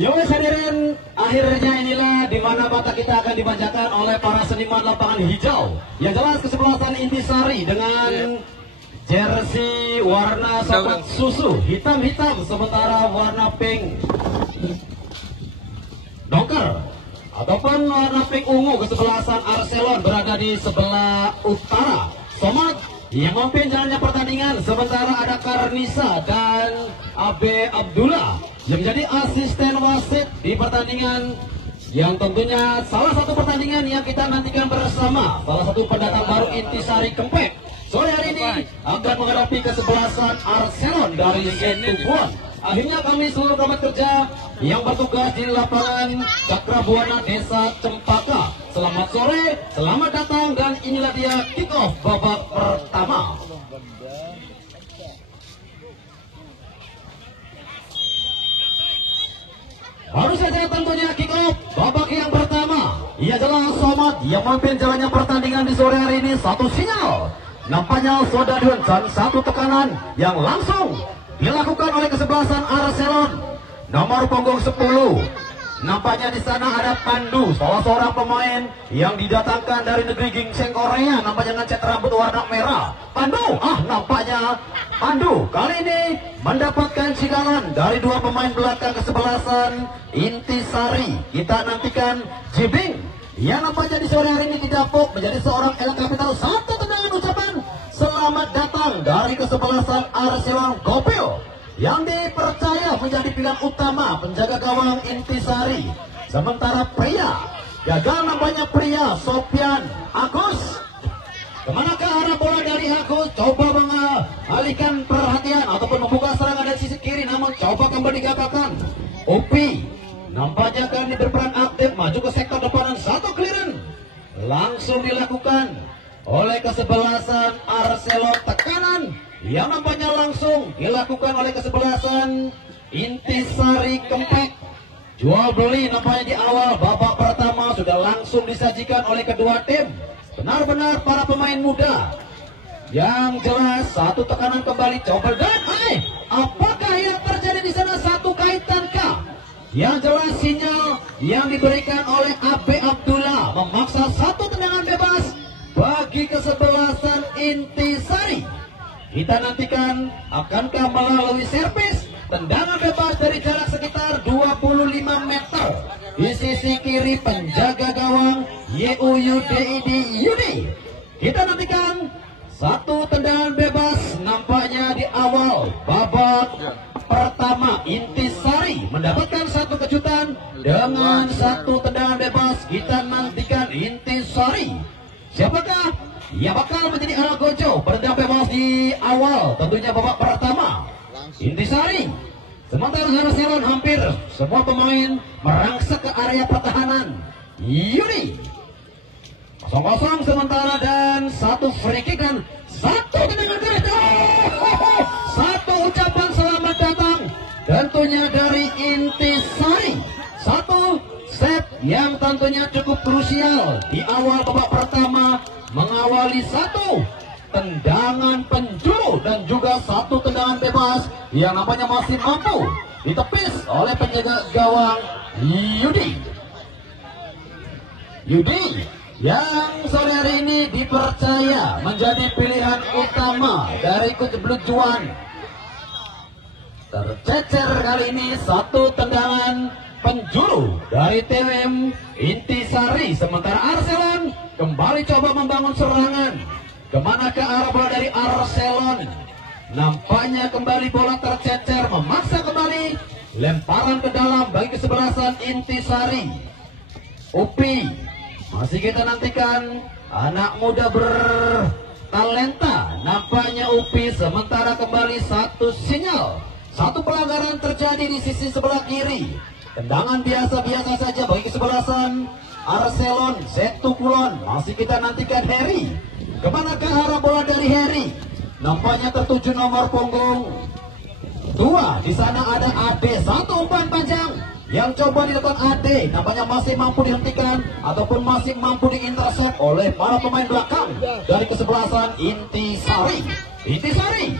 Yowes hadirin, akhirnya inilah dimana mata kita akan dipanjakan oleh para seniman lapangan hijau. Yang jelas kesebelasan Intisari dengan jersey warna sobat susu hitam-hitam, sementara warna pink Docker ataupun warna pink ungu kesebelasan Arcelon berada di sebelah utara. Somad yang memimpin jalannya pertandingan, sementara ada Karnisa dan Abe Abdullah yang menjadi asisten wasit di pertandingan yang tentunya salah satu pertandingan yang kita nantikan bersama, salah satu pendatang baru Intisari Kempek. Sore hari ini akan menghadapi kesebelasan Arcelon dari Setubuan. Akhirnya kami seluruh rapat kerja yang bertugas di lapangan Cakrabuana Desa Cempaka. Selamat sore, selamat datang, dan inilah dia kick off babak pertama. Baru saja tentunya kick off babak yang pertama. Ia adalah Somad yang memimpin jalannya pertandingan di sore hari ini. Satu sinyal, nampaknya Sodadun dan satu tekanan yang langsung dilakukan oleh kesebelasan Arcelon. Nomor punggung 10. Nampaknya di sana ada Pandu, salah seorang pemain yang didatangkan dari negeri gingseng Korea. Nampaknya dengan cat rambut warna merah. Pandu, nampaknya Pandu kali ini mendapatkan sigalan dari dua pemain belakang kesebelasan Intisari. Kita nantikan Jibing yang nampaknya di sore hari ini didapuk menjadi seorang El Capital. Satu tendangan ucapan selamat datang dari kesebelasan Arcelon Gopil yang dipercaya menjadi pilihan utama penjaga gawang Intisari. Sementara pria gagal, nampaknya pria Sofian Agus. Kemanakah arah bola dari Agus? Coba mengalihkan perhatian ataupun membuka serangan dari sisi kiri, namun coba kembali digagakan. Upi nampaknya akan berperan aktif maju ke sektor depan, dan satu clearance langsung dilakukan oleh kesebelasan Arcelon. Tekanan yang nampaknya langsung dilakukan oleh kesebelasan Intisari Kempek. Jual beli nampaknya di awal babak pertama sudah langsung disajikan oleh kedua tim. Benar-benar para pemain muda. Yang jelas satu tekanan kembali, coba dan apakah yang terjadi di sana? Satu kaitankah? Yang jelas sinyal yang diberikan oleh Abe Abdullah memaksa satu tendangan bebas bagi kesebelasan Intisari. Kita nantikan akankah melalui servis tendangan bebas dari jarak sekitar 25 meter di sisi kiri penjaga gawang YUDID Yudi. Kita nantikan satu tendangan bebas nampaknya di awal babak pertama. Intisari mendapatkan satu kejutan dengan satu tendangan bebas. Kita nantikan Intisari siapakah yang bakal menjadi anak gojo berdampak bebas di awal tentunya babak pertama. Intisari, sementara Arcelon hampir semua pemain merangsek ke area pertahanan. Yudi 0-0 sementara, dan satu free kick dan satu tendangan bebas. Satu ucapan selamat datang tentunya dari Intisari. Satu set yang tentunya cukup krusial di awal babak pertama, mengawali satu tendangan penjuru dan juga satu tendangan bebas yang nampaknya masih mampu ditepis oleh penjaga gawang Yudi yang sore hari ini dipercaya menjadi pilihan utama dari Coach Blue Juan. Tercecer kali ini satu tendangan penjuru dari tim Intisari, sementara Arcelon kembali coba membangun serangan. Kemana ke arah bola dari Arcelon? Nampaknya kembali bola tercecer, memaksa kembali lemparan ke dalam bagi kesebelasan Intisari. Upi masih kita nantikan, anak muda bertalenta nampaknya Upi. Sementara kembali satu sinyal, satu pelanggaran terjadi di sisi sebelah kiri. Tendangan biasa-biasa saja bagi kesebelasan Arcelon. Setu Kulon masih kita nantikan Harry. Kemanakah arah bola dari Harry? Nampaknya tertuju nomor punggung 2. Di sana ada Ade. Satu umpan panjang yang coba dilakukan Ade, nampaknya masih mampu dihentikan ataupun masih mampu diintercept oleh para pemain belakang dari kesebelasan Intisari. Intisari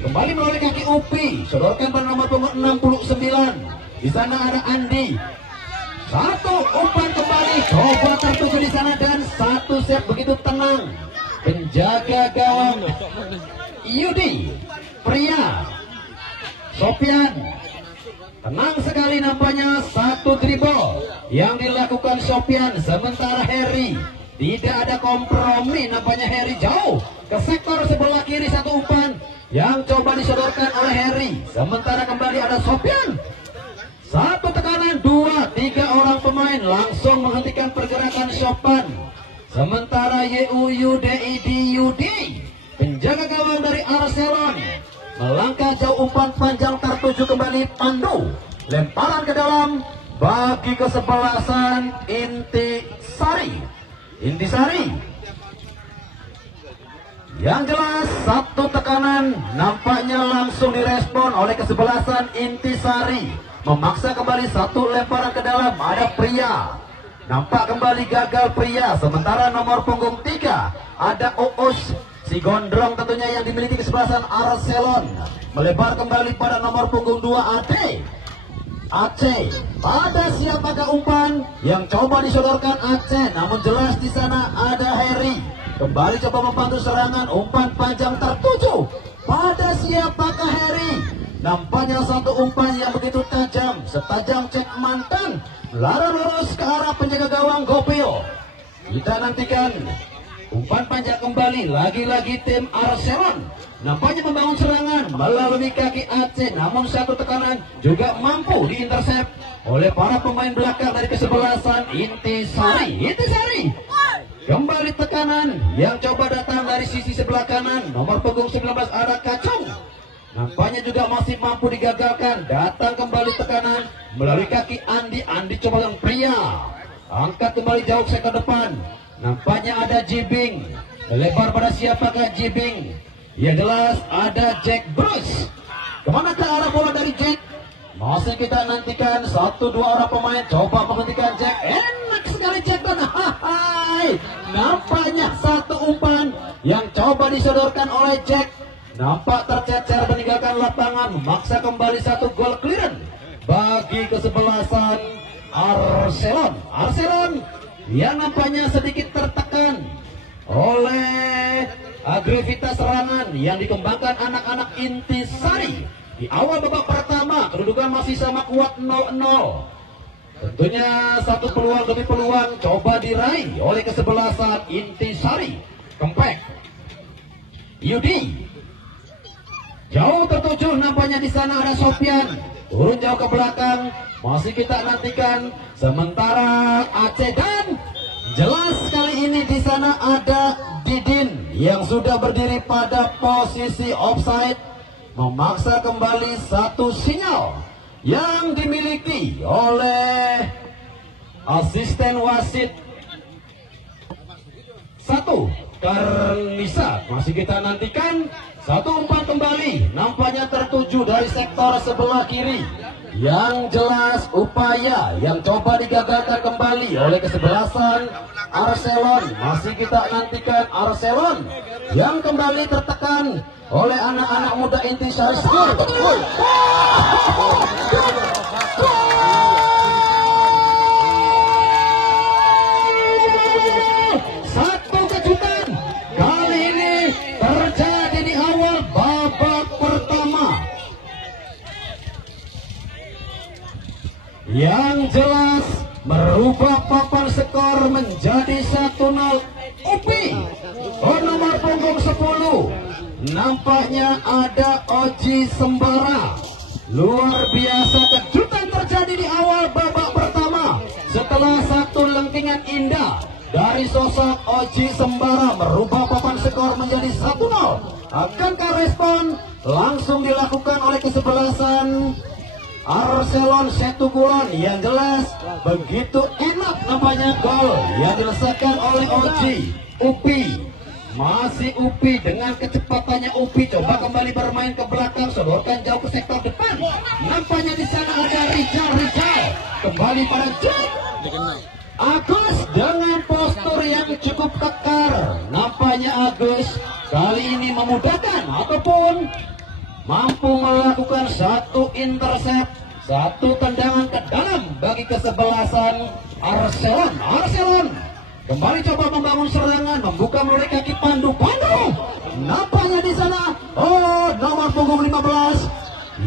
kembali melalui kaki Upi, sodorkan pada nomor punggung 69. Di sana ada Andi. Satu umpan kembali, coba tertuju di sana dan satu set begitu tenang. Penjaga gawang Yudi, Pria, Sofian. Tenang sekali nampaknya satu dribble yang dilakukan Sofian, sementara Harry tidak ada kompromi. Nampaknya Harry jauh ke sektor sebelah kiri, satu umpan yang coba disodorkan oleh Harry, sementara kembali ada Sofian. Satu tekanan, 2-3 orang pemain langsung menghentikan pergerakan Sopan. Sementara Yudi, penjaga gawang dari Arsenal, melangkah jauh, umpan panjang tertuju kembali Pandu. Lemparan ke dalam bagi kesebelasan Intisari. Yang jelas satu tekanan nampaknya langsung direspon oleh kesebelasan Intisari. Memaksa kembali satu lemparan ke dalam, ada Pria. Nampak kembali gagal Pria. Sementara nomor punggung 3 ada Uus, si gondrong tentunya yang dimiliki kesebelasan Arsenal. Melebar kembali pada nomor punggung 2 Aceh. Pada siapakah umpan yang coba disodorkan Aceh? Namun jelas di sana ada Harry. Kembali coba membantu serangan, umpan panjang tertuju. Pada siapakah Harry? Nampaknya satu umpan yang begitu tajam, setajam cek mantan, lari lurus ke arah penjaga gawang Gopio. Kita nantikan umpan panjang kembali, lagi-lagi tim Arsenal. Nampaknya membangun serangan melalui kaki Aceh, namun satu tekanan juga mampu diintersep oleh para pemain belakang dari kesebelasan Intisari. Kembali tekanan yang coba datang dari sisi sebelah kanan, nomor punggung 19 ada Kacung. Nampaknya juga masih mampu digagalkan. Datang kembali tekanan melalui kaki Andi coba yang Pria. Angkat kembali jauh sektor depan. Nampaknya ada Jibing. Lebar pada siapakah Jibing? Ya jelas ada Jack Bruce. Kemana ke arah bola dari Jack? Masih kita nantikan 1-2 orang pemain coba menghentikan Jack. Enak sekali Jack dan nampaknya satu umpan yang coba disodorkan oleh Jack. Nampak tercecer meninggalkan lapangan, memaksa kembali satu gol clearance bagi kesebelasan Arsenal yang nampaknya sedikit tertekan oleh agresivitas serangan yang dikembangkan anak-anak Intisari. Di awal babak pertama kedudukan masih sama kuat 0-0. Tentunya satu peluang demi peluang coba diraih oleh kesebelasan Intisari. Kempek Yudi jauh tertuju, nampaknya di sana ada Sofian. Turun jauh ke belakang, masih kita nantikan. Sementara Aceh dan jelas kali ini di sana ada Didin yang sudah berdiri pada posisi offside. Memaksa kembali satu sinyal yang dimiliki oleh asisten wasit satu Karnisa. Masih kita nantikan. Satu umpan kembali nampaknya tertuju dari sektor sebelah kiri. Yang jelas upaya yang coba digagalkan kembali oleh kesebelasan Arsenal. Masih kita nantikan Arsenal yang kembali tertekan oleh anak-anak muda Intisari. Satu kejutan kali ini terjadi di awal babak pertama. Yang jelas merubah papan skor menjadi 1-0. Upi nomor punggung 10. Nampaknya ada Oji Sembara. Luar biasa kejutan terjadi di awal babak pertama. Setelah satu lengkingan indah dari sosok Oji Sembara merubah papan skor menjadi 1-0. Akankah respon langsung dilakukan oleh kesebelasan Arsenal Setugulon? Yang jelas begitu enak nampaknya gol yang dilesakan oleh Oji. Upi masih Upi dengan kecepatannya. Upi coba kembali bermain ke belakang, sodorkan jauh ke sektor depan. Nampaknya di sana ada Rijal kembali pada Jack Agus dengan postur yang cukup kekar. Nampaknya Agus kali ini memudahkan ataupun mampu melakukan satu intercept Satu tendangan ke dalam bagi kesebelasan Arcelon. Arcelon kembali coba membangun serangan, membuka melalui kaki Pandu. Nampaknya di sana, nomor punggung 15.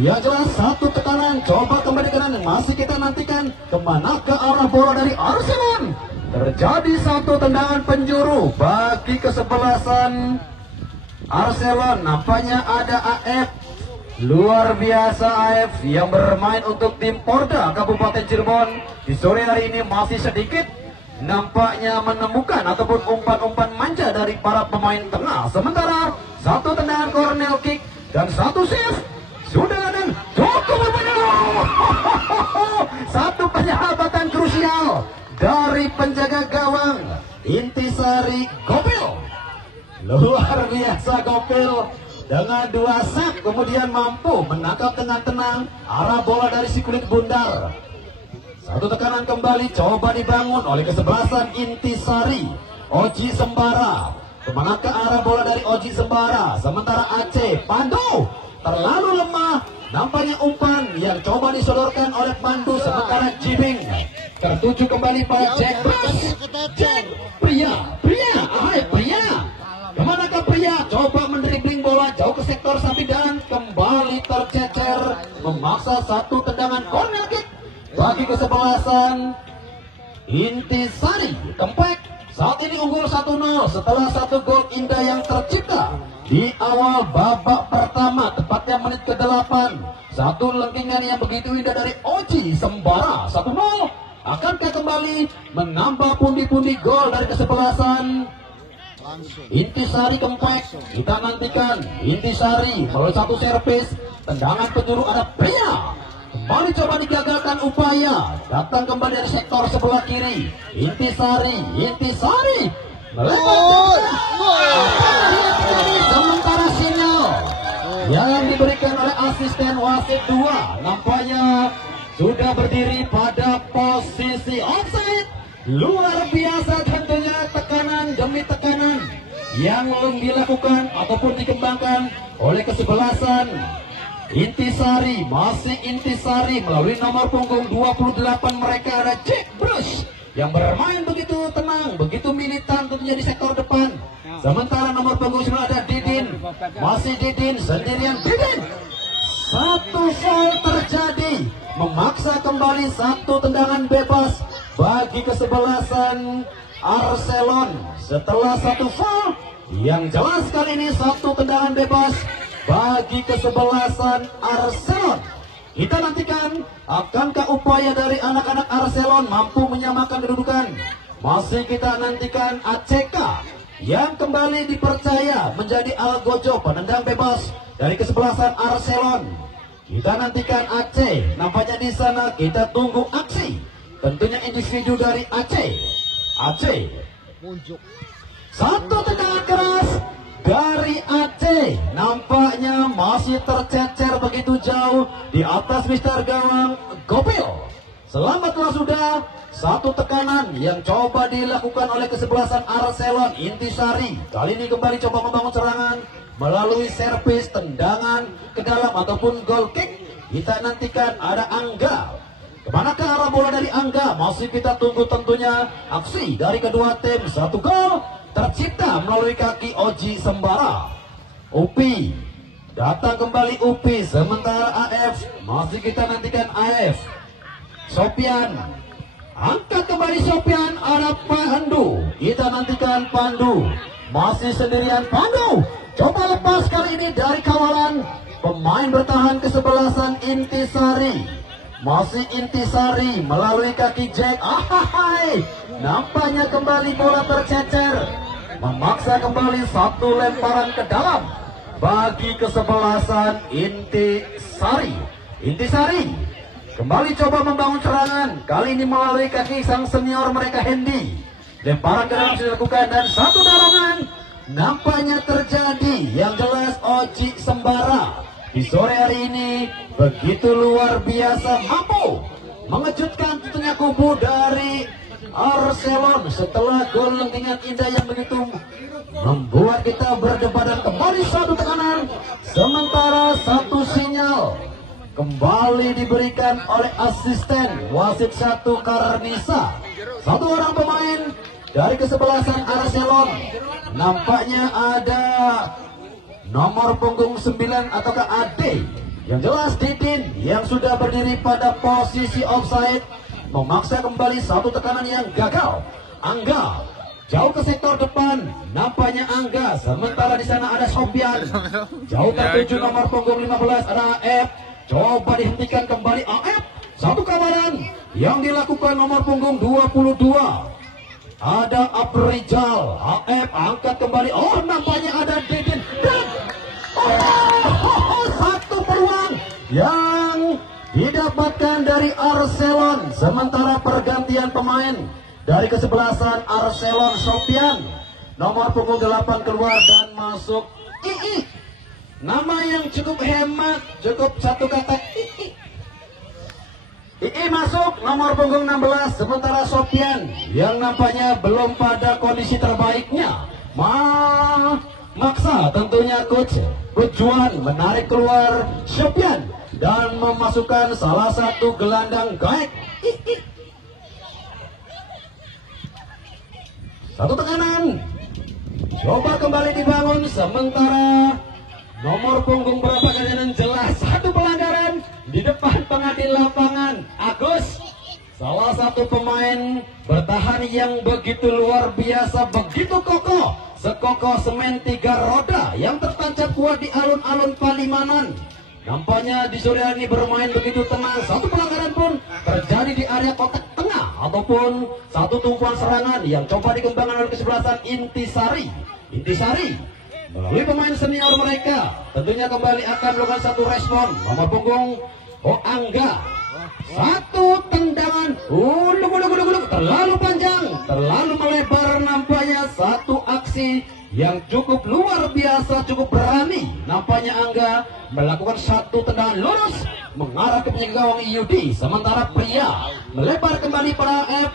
Ya jelas satu tekanan, coba kembali ke kanan. Masih kita nantikan kemana ke arah bola dari Arcelon. Terjadi satu tendangan penjuru bagi kesebelasan Arcelon. Nampaknya ada AF. Luar biasa AF yang bermain untuk tim Porda Kabupaten Cirebon. Di sore hari ini masih sedikit nampaknya menemukan ataupun umpan-umpan manja dari para pemain tengah. Sementara satu tendangan corner kick dan satu save sudah dan cukup berpengaruh. Satu penyehabatan krusial dari penjaga gawang Intisari Gopil. Luar biasa Gopil dengan dua sak kemudian mampu menangkap dengan tenang arah bola dari si kulit bundar. Satu tekanan kembali coba dibangun oleh kesebelasan Intisari Oji Sembara. Kemana ke arah bola dari Oji Sembara. Sementara Aceh Pandu terlalu lemah. Nampaknya umpan yang coba disodorkan oleh Pandu. Sementara Jibing tertuju kembali pada Jack Bruce. Jack pria. Kemana ke pria? Coba mendribling bola jauh ke sektor samping dan kembali tercecer. Memaksa satu tendangan corner kick bagi kesebelasan Intisari. Kempek saat ini unggul 1-0 setelah satu gol indah yang tercipta di awal babak pertama, tepatnya menit ke-8. Satu lengkingan yang begitu indah dari Oji Sembara. 1-0. Akankah kembali menambah pundi-pundi gol dari kesebelasan Intisari Kempek? Kita nantikan Intisari melalui satu servis. Tendangan penjuru ada pria. Kembali coba digagalkan upaya. Datang kembali dari sektor sebelah kiri. Intisari melebar. Sementara sinyal yang diberikan oleh asisten wasit 2 nampaknya sudah berdiri pada posisi offside. Luar biasa tentunya tekanan demi tekanan yang dilakukan ataupun dikembangkan oleh kesebelasan Intisari. Masih Intisari melalui nomor punggung 28 mereka ada Jack Bruce yang bermain begitu tenang, begitu militan tentunya di sektor depan. Sementara nomor punggung 9 ada Didin. Masih Didin sendirian. Didin. Satu foul terjadi, memaksa kembali satu tendangan bebas bagi kesebelasan Arcelon. Setelah satu foul yang jelas kali ini satu tendangan bebas bagi kesebelasan Arcelon. Kita nantikan akankah upaya dari anak-anak Arcelon mampu menyamakan kedudukan. Masih kita nantikan ACK yang kembali dipercaya menjadi Algojo penendang bebas dari kesebelasan Arcelon. Kita nantikan Aceh. Nampaknya di sana kita tunggu aksi. Tentunya individu dari Aceh. Satu tendangan keras dari Aceh. Nampaknya masih tercecer begitu jauh di atas Mister Gawang Gopil. Selamatlah sudah. Satu tekanan yang coba dilakukan oleh kesebelasan Arcelon Intisari. Kali ini kembali coba membangun serangan melalui servis, tendangan ke dalam ataupun goal kick. Kita nantikan ada Angga. Kemana ke arah bola dari Angga? Masih kita tunggu tentunya aksi dari kedua tim. Satu gol tercipta melalui kaki Oji Sembara. Upi datang kembali Upi. Sementara AF masih kita nantikan AF. Sopian angkat kembali Sopian, ada Pandu. Kita nantikan Pandu. Masih sendirian Pandu. Coba lepas kali ini dari kawalan pemain bertahan kesebelasan Intisari. Masih Intisari melalui kaki Jack. Nampaknya kembali bola tercecer. Memaksa kembali satu lemparan ke dalam bagi kesebelasan Intisari. Kembali coba membangun serangan. Kali ini melalui kaki sang senior mereka Hendy. Lemparan ke dalam sudah dilakukan dan satu dorongan nampaknya terjadi. Yang jelas Oji Sembara di sore hari ini begitu luar biasa mampu mengejutkan tentunya kubu dari Arcelon setelah gol lentingan indah yang begitu membuat kita berdebat dan kembali satu tekanan. Sementara satu sinyal kembali diberikan oleh asisten wasit 1 Karnisa. Satu orang pemain dari kesebelasan Arcelon. Nampaknya ada nomor punggung 9 ataukah Ade. Yang jelas Didin yang sudah berdiri pada posisi offside memaksa kembali satu tekanan yang gagal. Angga jauh ke sektor depan, nampaknya Angga. Sementara di sana ada Sofian. Jauh tertuju nomor punggung 15 ada AF. Coba dihentikan kembali AF. Satu kawanan yang dilakukan nomor punggung 22. Ada Aprijal. AF angkat kembali. Oh, nampaknya ada Didin. Dan satu peluang yang didapatkan dari Arcelon. Sementara pergantian pemain dari kesebelasan Arcelon, Sofian nomor punggung 8 keluar dan masuk II. Nama yang cukup hemat, cukup satu kata II. II masuk nomor punggung 16. Sementara Sofian yang nampaknya belum pada kondisi terbaiknya maksa tentunya coach Juan menarik keluar Sofian dan memasukkan salah satu gelandang gaek. Satu tekanan, coba kembali dibangun. Sementara nomor punggung berapa kalian jelas satu pelanggaran di depan pengadil lapangan Agus. Salah satu pemain bertahan yang begitu luar biasa, begitu kokoh, sekokoh semen 3 roda yang tertancap kuat di alun-alun Palimanan. Nampaknya di sore hari ini bermain begitu tenang. Satu pelanggaran pun terjadi di area kotak tengah ataupun satu tumpuan serangan yang coba dikembangkan oleh kesebelasan Intisari. Intisari melalui pemain senior mereka tentunya kembali akan melakukan satu respon. Nomor punggung Angga. Satu tendangan terlalu panjang, terlalu melebar. Nampaknya satu aksi yang cukup luar biasa, cukup berani. Nampaknya Angga melakukan satu tendangan lurus mengarah ke penjaga gawang Yudi. Sementara Pria melebar kembali pada AF.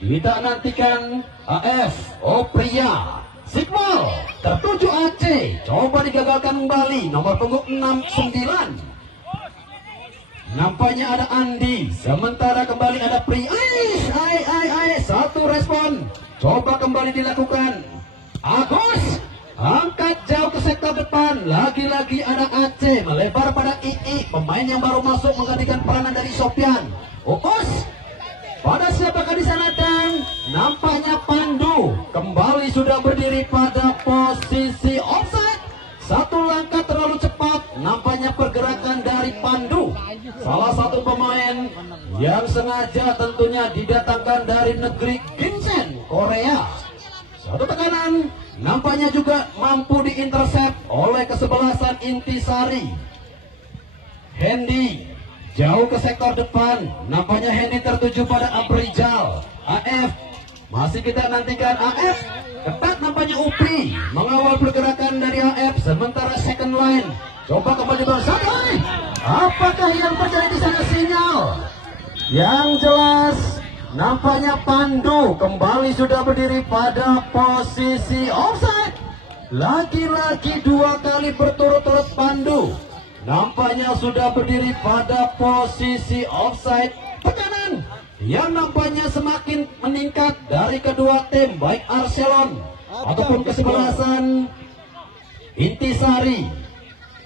Kita nantikan AF. Oh, Pria Sigmal tertuju AC. Coba digagalkan kembali. Nomor punggung 69. Nampaknya ada Andi. Sementara kembali ada Pria. Satu respon. Coba kembali dilakukan. Agus angkat jauh ke sektor depan. Lagi-lagi ada Aceh melebar pada II. Pemain yang baru masuk menggantikan peranan dari Sofian. Uus pada siapakah di sana dan nampaknya Pandu kembali sudah berdiri pada posisi offside. Satu langkah terlalu cepat. Nampaknya pergerakan dari Pandu, salah satu pemain yang sengaja tentunya didatangkan dari negeri Ginsen, Korea. Satu tekanan nampaknya juga mampu diintercept oleh kesebelasan Intisari. Hendy jauh ke sektor depan. Nampaknya Hendy tertuju pada Aprijal. AF masih kita nantikan. AF ketat nampaknya. Upri mengawal pergerakan dari AF. Sementara second line coba kembali bersama. Apakah yang terjadi di sana? Sinyal yang jelas nampaknya Pandu kembali sudah berdiri pada posisi offside. Lagi-lagi 2 kali berturut-turut Pandu nampaknya sudah berdiri pada posisi offside. Tekanan yang nampaknya semakin meningkat dari kedua tim, baik Arcelon ataupun kesebelasan Intisari.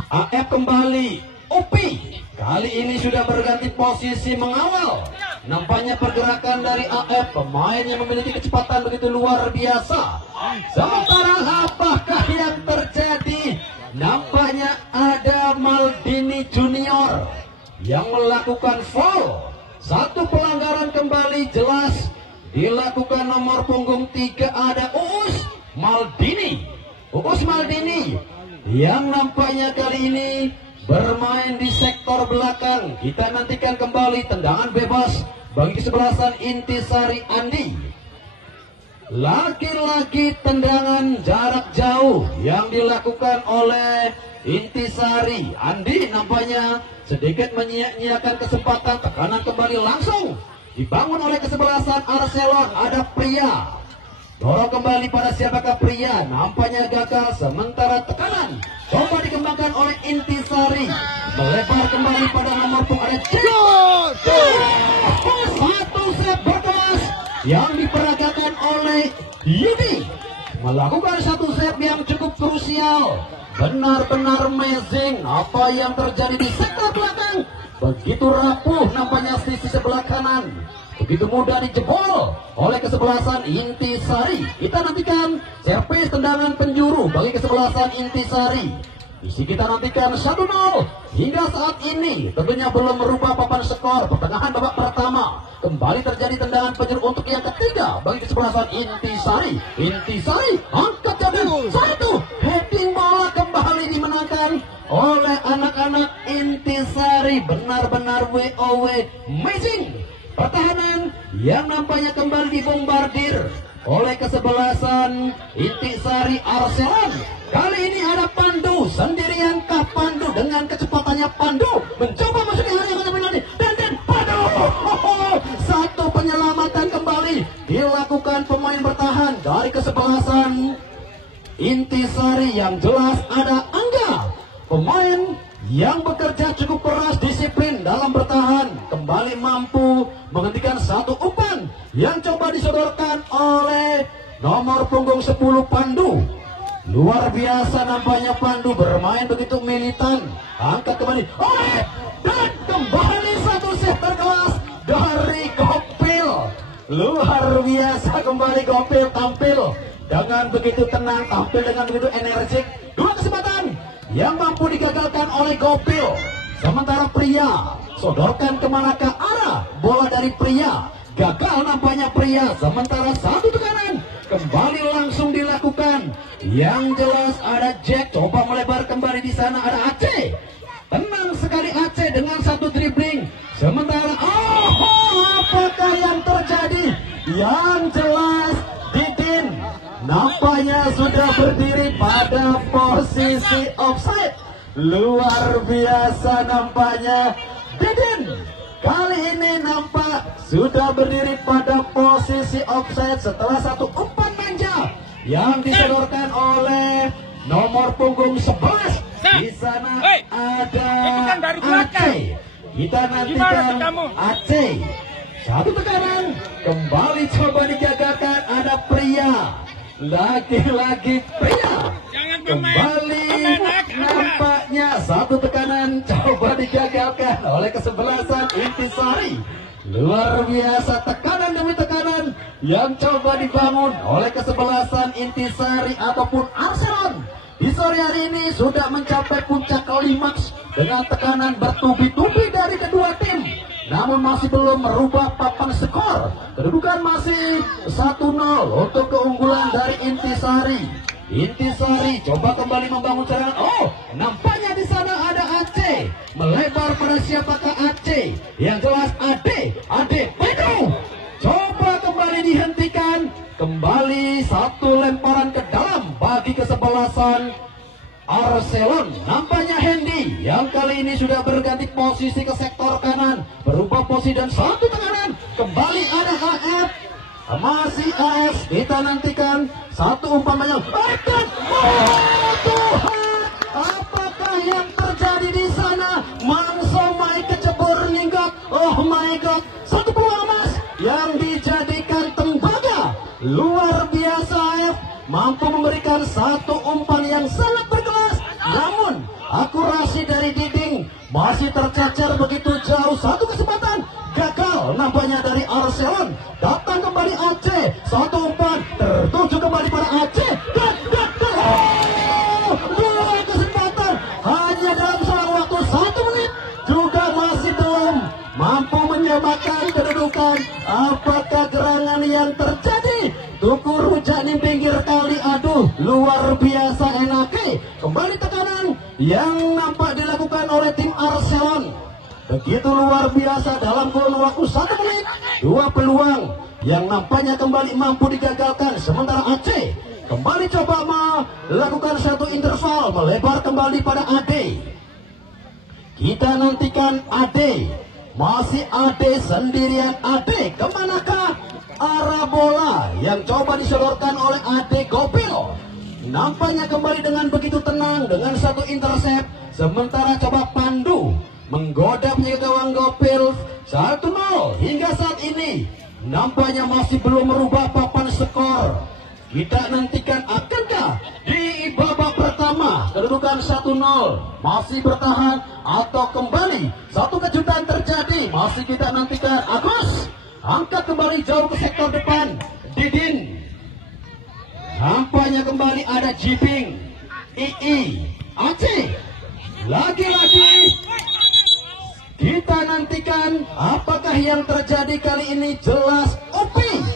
AF kembali. Upi kali ini sudah berganti posisi mengawal. Nampaknya pergerakan dari AF, pemain yang memiliki kecepatan begitu luar biasa. Sementara apakah yang terjadi? Nampaknya ada Maldini Junior yang melakukan foul. Satu pelanggaran kembali jelas dilakukan nomor punggung 3 ada Uus Maldini. Uus Maldini yang nampaknya kali ini bermain di sektor belakang. Kita nantikan kembali tendangan bebas bagi kesebelasan Intisari Andi. Lagi-lagi tendangan jarak jauh yang dilakukan oleh Intisari Andi. Nampaknya sedikit menyia-nyiakan kesempatan. Tekanan kembali langsung dibangun oleh kesebelasan Arcelon. Ada Pria Dorong kembali pada siapakah pria, nampaknya gagal, sementara tekanan coba dikembangkan oleh Intisari, melebar kembali pada nomor punggung satu set berkelas yang diperagakan oleh Yudi, melakukan satu set yang cukup krusial. Benar-benar amazing apa yang terjadi di sektor belakang. Begitu rapuh nampaknya sisi sebelah kanan, begitu mudah dijebol oleh kesebelasan Intisari. Kita nantikan servis tendangan penjuru bagi kesebelasan Intisari. Isi kita nantikan 1-0 hingga saat ini tentunya belum merubah papan skor pertengahan babak pertama. Kembali terjadi tendangan penjuru untuk yang ketiga bagi kesebelasan Intisari. Intisari angkat jauh satu, heading bola kembali dimenangkan oleh anak-anak Intisari. Benar-benar WOW amazing. Pertahanan yang nampaknya kembali dibombardir oleh kesebelasan Intisari Arselan. Kali ini ada Pandu, sendirian kah Pandu dengan kecepatannya Pandu mencoba masuk ke area penalti dan Pandu. Satu penyelamatan kembali dilakukan pemain bertahan dari kesebelasan Intisari. Yang jelas ada Angga, pemain yang bekerja cukup keras, disiplin dalam bertahan, kembali mampu menghentikan satu umpan yang coba disodorkan oleh nomor punggung 10 Pandu. Luar biasa nampaknya Pandu bermain begitu militan. Angkat kembali dan kembali satu set berkelas dari Gopil. Luar biasa kembali Gopil tampil dengan begitu tenang, tampil dengan begitu energik. Dua kesempatan yang mampu digagalkan oleh Gopil. Sementara pria sodorkan kemanakah arah bola dari pria. Gagal nampaknya pria. Sementara satu tekanan kembali langsung dilakukan. Yang jelas ada Jack coba melebar kembali di sana. Ada Aceh. Tenang sekali Aceh dengan satu dribbling. Sementara apakah yang terjadi? Yang jelas Didin nampaknya sudah berdiri pada posisi offside. Luar biasa nampaknya Didin kali ini nampak sudah berdiri pada posisi offside setelah satu umpan manja yang disodorkan oleh nomor punggung 11. Di sana ada Aceh. Kita nantikan Aceh. Satu tekanan kembali coba digagalkan, ada pria. Lagi-lagi pria kembali nampaknya satu tekanan coba digagalkan oleh kesebelasan Intisari. Luar biasa tekanan demi tekanan yang coba dibangun oleh kesebelasan Intisari ataupun Arselan. Di sore hari ini sudah mencapai puncak klimaks dengan tekanan bertubi-tubi dari kedua tim. Namun masih belum merubah papan skor. Kedudukan masih 1-0 untuk keunggulan dari Intisari. Intisari coba kembali membangun serangan. Nampaknya di sana ada Aceh. Melebar pada siapakah Aceh? Yang jelas Ade Pedro. Coba kembali dihentikan. Kembali satu lemparan ke dalam bagi kesebelasan Arselan. Nampaknya Hendy yang kali ini sudah berganti posisi ke sektor kanan, berubah posisi dan satu tekanan. Kembali ada AF, masih AS. Kita nantikan satu umpan yang Tuhan, apakah yang terjadi di sana? Mangso Mai kecebur ninggap. Oh my god, satu peluang emas yang dijadikan tembaga. Luar biasa AF mampu memberikan satu umpan yang sangat berkelas. Namun akurasi dari Diding masih tercacar begitu jauh. Satu kesempatan gagal nampaknya dari Arselan. Datang kembali Aceh. Satu umpan tertuju kembali pada Aceh. Dua kesempatan hanya dalam selang waktu 1 menit juga masih belum mampu menyamakan kedudukan. Apakah gerangan yang terjadi? Tukur hujan di pinggir kali. Aduh, luar biasa enake. Kembali tekanan yang nampak dilakukan oleh tim Arselan. Begitu luar biasa dalam kurun waktu 1 menit. Dua peluang yang nampaknya kembali mampu digagalkan. Sementara Aceh kembali coba melakukan satu interval. Melebar kembali pada Ade. Kita nantikan Ade. Masih Ade sendirian. Ade kemanakah arah bola yang coba disodorkan oleh Ade Gopil. Nampaknya kembali dengan begitu tenang dengan satu intercept. Sementara coba Pandu menggoda penjaga gawang Gopil 1-0 hingga saat ini. Nampaknya masih belum merubah papan skor. Kita nantikan akankah di babak pertama kedudukan 1-0 masih bertahan atau kembali satu kejutan terjadi. Masih kita nantikan. Agus angkat kembali jauh ke sektor depan. Didin. Nampaknya kembali ada Jiping, Aceh. Lagi-lagi kita nantikan apakah yang terjadi kali ini. Jelas Upi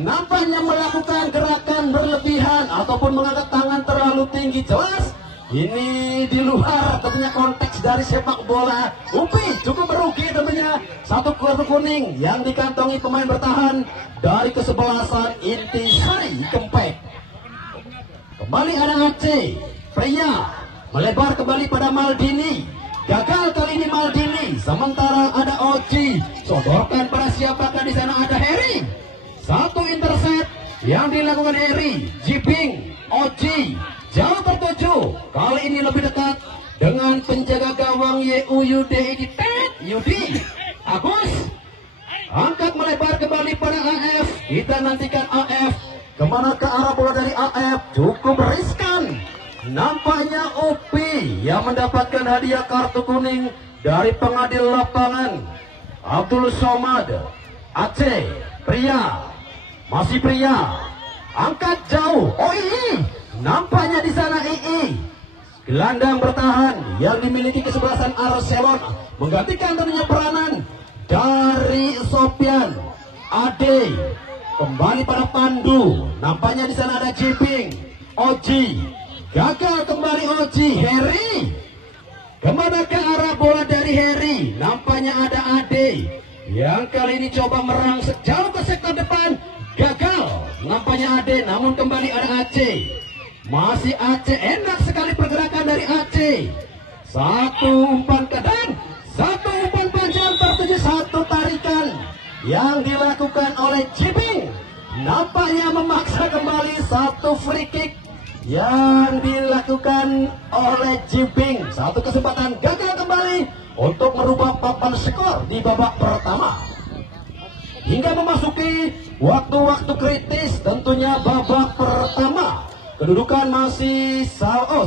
nampaknya melakukan gerakan berlebihan ataupun mengangkat tangan terlalu tinggi. Jelas ini di luar tentunya konteks dari sepak bola. Upi cukup merugi tentunya. Satu kartu kuning yang dikantongi pemain bertahan dari kesebelasan Intisari Kempek. Kembali ada Aceh, pria melebar kembali pada Maldini. Gagal kali ini Maldini. Sementara ada Oji, sodorkan pada siapakah di sana. Ada Heri. Satu intercept yang dilakukan Heri. Jiping, Oji jauh tertuju. Kali ini lebih dekat dengan penjaga gawang YUD Yudi. Agus angkat melebar kembali pada AF. Kita nantikan AF. Kemana ke arah bola dari AF? Cukup riskan. Nampaknya Upi yang mendapatkan hadiah kartu kuning dari pengadil lapangan Abdul Somad. Aceh, pria, masih pria, angkat jauh. Oh Ii, nampaknya di sana Ii. Gelandang bertahan yang dimiliki kesebelasan Arcelon menggantikan tentunya peranan dari Sofian. Ade kembali pada Pandu. Nampaknya di sana ada Jiping, Oji. Gagal kembali Oji. Heri. Kemana ke arah bola dari Heri? Nampaknya ada Ade yang kali ini coba merang sejauh ke sektor depan. Gagal. Nampaknya Ade, namun kembali ada Aceh. Masih Aceh. Enak sekali pergerakan dari Aceh. Satu umpan ke dan satu umpan panjang tertuju satu tarikan yang dilakukan oleh Jiping. Nampaknya memaksa kembali satu free kick yang dilakukan oleh Jiping. Satu kesempatan gagal kembali untuk merubah papan skor di babak pertama. Hingga memasuki waktu-waktu kritis tentunya babak pertama. Kedudukan masih 1-0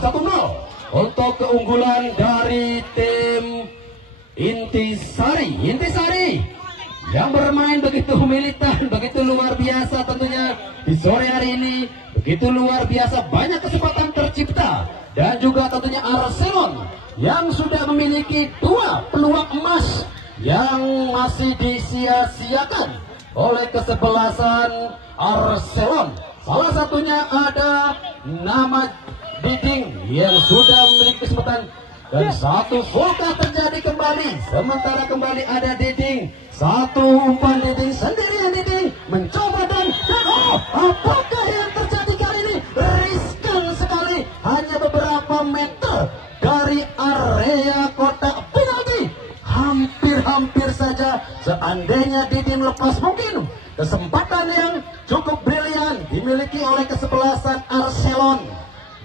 untuk keunggulan dari tim Intisari. Intisari yang bermain begitu militan, begitu luar biasa tentunya di sore hari ini. Begitu luar biasa, banyak kesempatan tercipta. Dan juga tentunya Arcelon yang sudah memiliki 2 peluang emas yang masih disia-siakan oleh kesebelasan Arcelon. Salah satunya ada nama Diding yang sudah memiliki kesempatan. Dan satu volta terjadi kembali. Sementara kembali ada Diding. Satu umpan Diding sendirian. Diding mencoba dan oh, apakah yang terjadi kali ini? Riskan sekali. Hanya beberapa meter dari area kotak penalti. Hampir-hampir saja. Seandainya Diding lepas, mungkin kesempatan yang cukup brilian dimiliki oleh kesebelasan Arcelon.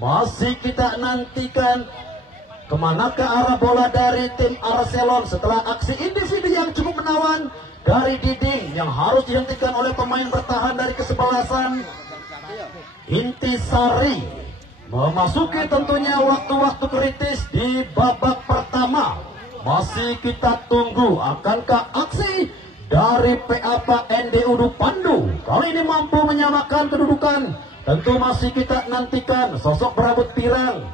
Masih kita nantikan kemana ke arah bola dari tim Arcelon setelah aksi individu yang cukup menawan dari Diding yang harus dihentikan oleh pemain bertahan dari kesebelasan Intisari. Memasuki tentunya waktu-waktu kritis di babak pertama. Masih kita tunggu akankah aksi dari PAPA NDU Pandu kali ini mampu menyamakan kedudukan. Tentu masih kita nantikan sosok berambut pirang.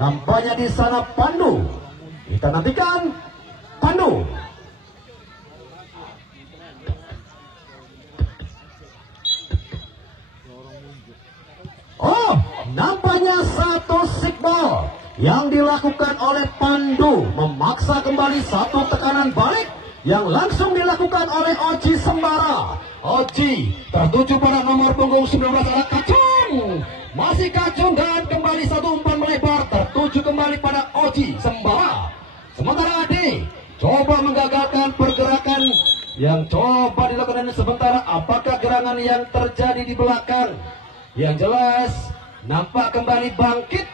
Nampaknya di sana Pandu. Kita nantikan Pandu. Oh, nampaknya satu signal yang dilakukan oleh Pandu memaksa kembali satu tekanan balik yang langsung dilakukan oleh Oji Sembara. Oji tertuju pada nomor punggung 19 ada Kacung. Masih Kacung dan kembali satu umpan melebar tertuju kembali pada Oji Sembara. Sementara Ade coba menggagalkan pergerakan yang coba dilakukan sementara. Apakah serangan yang terjadi di belakang. Yang jelas nampak kembali bangkit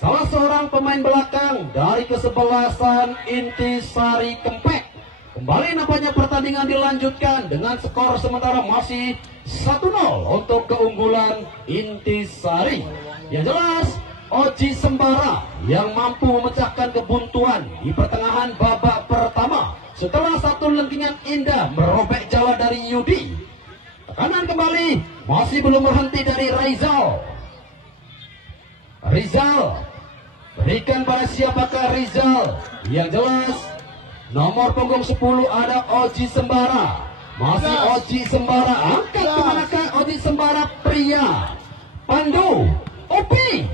salah seorang pemain belakang dari kesebelasan Intisari Kempek. Kembali nampaknya pertandingan dilanjutkan dengan skor sementara masih 1-0 untuk keunggulan Intisari. Yang jelas Oji Sembara yang mampu memecahkan kebuntuan di pertengahan babak pertama setelah satu lengkingan indah merobek jala dari Yudi. Tekanan kembali masih belum berhenti dari Rizal. Berikan pada siapakah Rizal? Yang jelas nomor punggung 10 ada Oji Sembara. Masih Oji Sembara. Angkat kemanakah Oji Sembara pria? Pandu, Upi.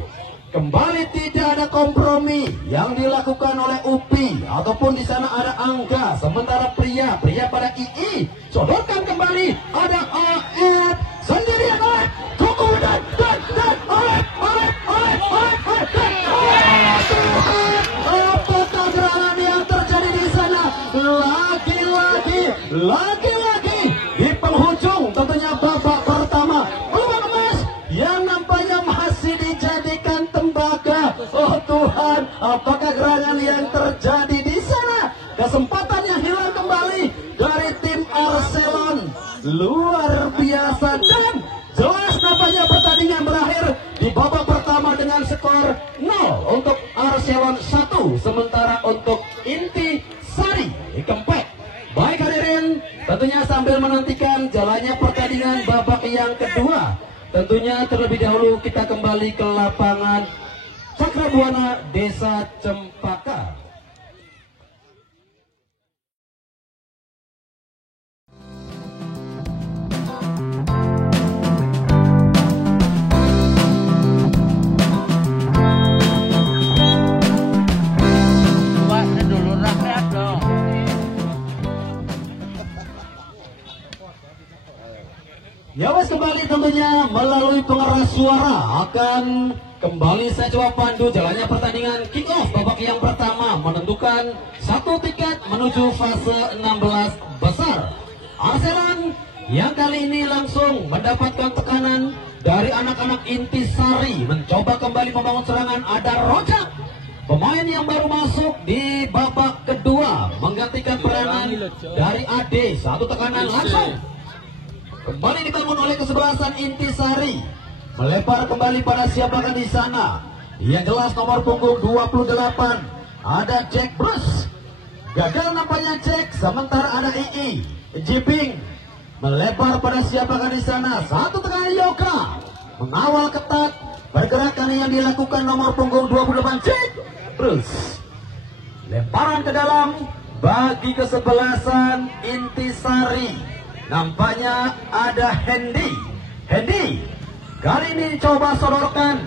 Kembali tidak ada kompromi yang dilakukan oleh Upi ataupun di sana ada Angga. Sementara pria pada II. Sodorkan kembali ada AF sendirian oleh Koko dan oleh. Apakah gerangan yang terjadi di sana? Lagi-lagi di penghujung tentunya babak pertama peluang emas yang nampaknya masih dijadikan tembaga. Oh Tuhan, apakah gerangan yang terjadi di sana? Kesempatan yang hilang kembali dari tim Arcelon. Luar biasa dan jelas nampaknya pertandingan berakhir di babak pertama dengan skor 0 untuk Arcelon 1, sementara untuk Intisari Kempek. Baik hadirin, tentunya sambil menantikan jalannya pertandingan babak yang kedua, tentunya terlebih dahulu kita kembali ke lapangan Cakrabuana Desa Cempaka. Ya wes, kembali tentunya melalui pengeras suara akan kembali saya coba pandu jalannya pertandingan kick off babak yang pertama menentukan satu tiket menuju fase 16 besar. Arcelon yang kali ini langsung mendapatkan tekanan dari anak-anak Intisari, mencoba kembali membangun serangan. Ada Rojak, pemain yang baru masuk di babak kedua, menggantikan peranan dari Ade. Satu tekanan langsung kembali dibangun oleh kesebelasan Intisari. Melebar kembali pada siapakah di sana? Yang jelas nomor punggung 28 ada Jack Bruce. Gagal nampaknya Jack, sementara ada II. Jiping melebar pada siapakah di sana? Satu tekanan Yoga mengawal ketat pergerakan yang dilakukan nomor punggung 28 Jack Bruce. Lemparan ke dalam bagi kesebelasan Intisari. Nampaknya ada Hendy. Kali ini coba sodorkan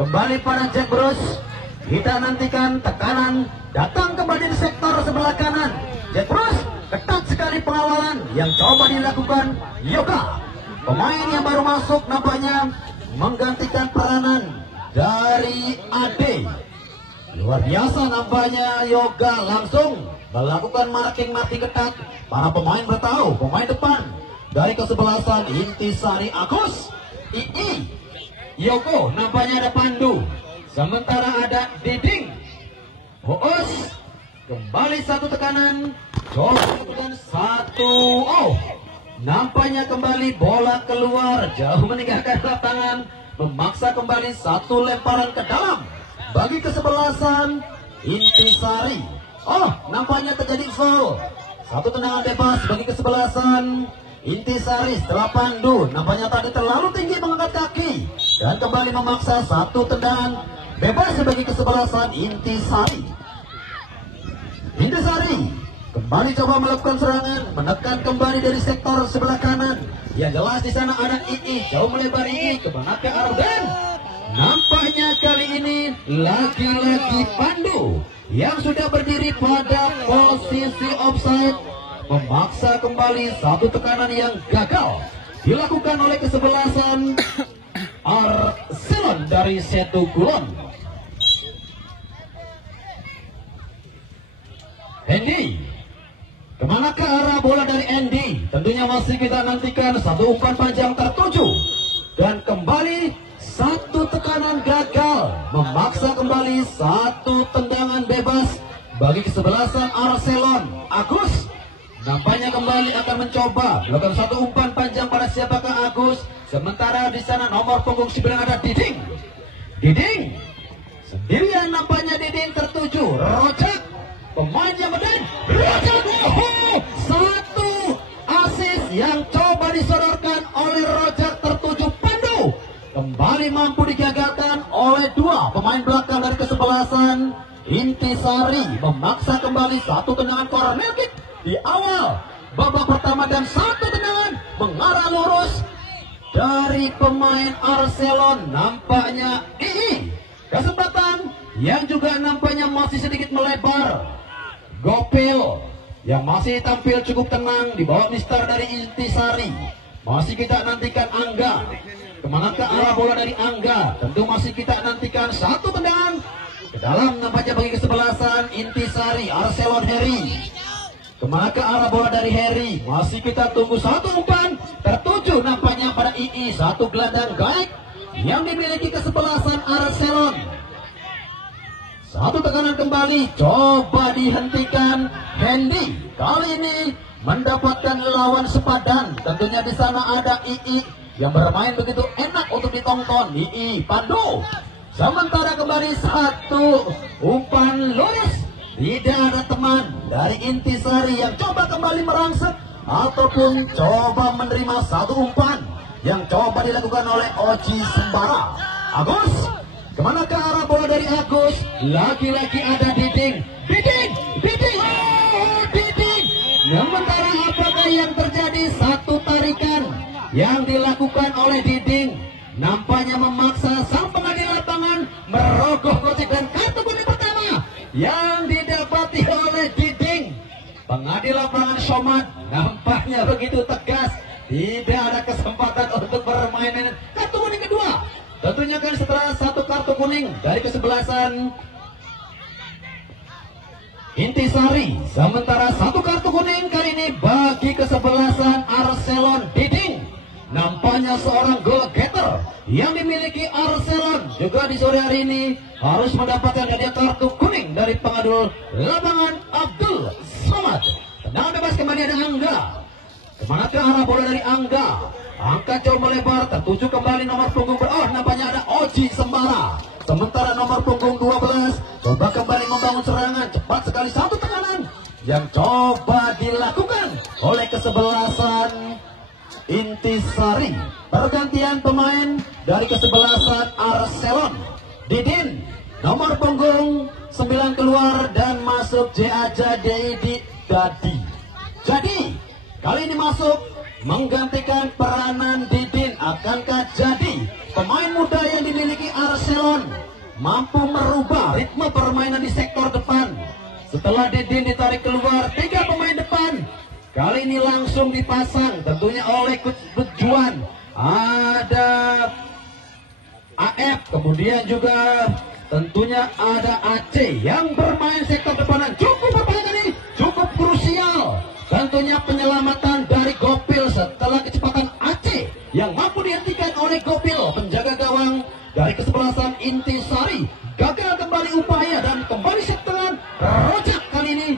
kembali pada Jack Bruce. Kita nantikan tekanan datang kembali di sektor sebelah kanan. Jack Bruce ketat sekali pengawalan yang coba dilakukan Yoga. Pemain yang baru masuk nampaknya menggantikan peranan dari Ade. Luar biasa nampaknya Yoga langsung melakukan marking mati ketat. Para pemain bertahu, pemain depan dari kesebelasan Intisari Agus, II, Yoko, nampaknya ada Pandu. Sementara ada Diding, Boos, kembali satu tekanan, dan satu, nampaknya kembali bola keluar, jauh meninggalkan lapangan, memaksa kembali satu lemparan ke dalam bagi kesebelasan Intisari. Nampaknya terjadi foul. Satu tendangan bebas bagi kesebelasan Intisari setelah Pandu nampaknya tadi terlalu tinggi mengangkat kaki dan kembali memaksa satu tendangan bebas bagi kesebelasan Intisari. Intisari kembali coba melakukan serangan, menekan kembali dari sektor sebelah kanan. Yang jelas di sana ada II, jauh melebar II ke ke Arden. Nampaknya kali ini lagi-lagi Pandu yang sudah berdiri pada posisi offside memaksa kembali satu tekanan yang gagal dilakukan oleh kesebelasan Arcelon dari Setu Kulon. Hendy Kemana ke arah bola dari Andy? Tentunya masih kita nantikan satu umpan panjang tertuju. Dan kembali satu tekanan gagal. Memaksa kembali satu tendangan bebas bagi kesebelasan Arcelon. Agus nampaknya kembali akan mencoba melakukan satu umpan panjang pada siapakah Agus. Sementara di sana nomor punggung 9 ada Diding. Diding sendirian nampaknya. Diding tertuju Rojak, pemain yang berdiri. Rojak, satu asis yang coba disodorkan oleh Rojak tertuju Pandu. Kembali mampu digagalkan oleh dua pemain belakang dari kesebelasan Intisari. Memaksa kembali satu tendangan corner kick di awal babak pertama dan satu tendangan mengarah lurus dari pemain Arcelon. Nampaknya ini kesempatan yang juga nampaknya masih sedikit melebar. Gopil yang masih tampil cukup tenang di bawah mister dari Intisari. Masih kita nantikan Angga. Kemana ke arah bola dari Angga? Tentu masih kita nantikan satu tendangan ke dalam nampaknya bagi kesebelasan Intisari. Arcelon Heri. Kemana ke arah bola dari Heri? Masih kita tunggu satu umpan tertuju nampaknya pada II. Satu gelandang gaib yang dimiliki kesebelasan Arcelon. Satu tekanan kembali, coba dihentikan Hendy. Kali ini mendapatkan lawan sepadan. Tentunya di sana ada II yang bermain begitu enak untuk ditonton. II Pandu. Sementara kembali satu umpan lurus. Tidak ada teman dari Intisari yang coba kembali merangsek ataupun coba menerima satu umpan yang coba dilakukan oleh Oji Sembara. Agus, kemana ke arah bola dari Agus? Lagi-lagi ada Diding. Diding, Diding, Diding. Sementara apakah yang terjadi? Satu tarikan yang dilakukan oleh Diding nampaknya memaksa sang pengadil lapangan merogoh kocek dan kartu kuning pertama yang didapati oleh Diding. Pengadil lapangan Somad nampaknya begitu tegas, tidak ada kesempatan untuk bermain. Kartu kuning kedua tentunya kan setelah satu kartu kuning dari kesebelasan Intisari. Sementara satu kartu kuning kali ini bagi kesebelasan Arcelon. Diding nampaknya seorang goal getter yang dimiliki Arcelon juga di sore hari ini harus mendapatkan hadiah kartu kuning dari pengadil lapangan Abdul Somad. Tendangan bebas kembali ada Angga. Kemana ke arah bola dari Angga? Angka jauh melebar tertuju kembali nomor punggung nampaknya ada Oji Sembara. Sementara nomor punggung 12 coba kembali membangun serangan. Cepat sekali satu tekanan yang coba dilakukan oleh kesebelasan Intisari. Pergantian pemain dari kesebelasan Arcelon. Didin nomor punggung 9 keluar dan masuk Jaja Dedi Dadi. Jadi kali ini masuk menggantikan peranan Didin. Akankah jadi pemain muda yang dimiliki Arcelon mampu merubah ritme permainan di sektor depan? Setelah Didin ditarik keluar, 3 pemain depan kali ini langsung dipasang tentunya oleh Coach Juan. Ada AF, kemudian juga tentunya ada AC yang bermain sektor depanan. Cukup berbahaya tadi, cukup krusial. Tentunya penyelamatan dari Gopil setelah kecepatan AC yang mampu dihentikan oleh Gopil. Penjaga gawang dari kesebelasan Intisari gagal kembali upaya dan kembali setelan Rojak kali ini.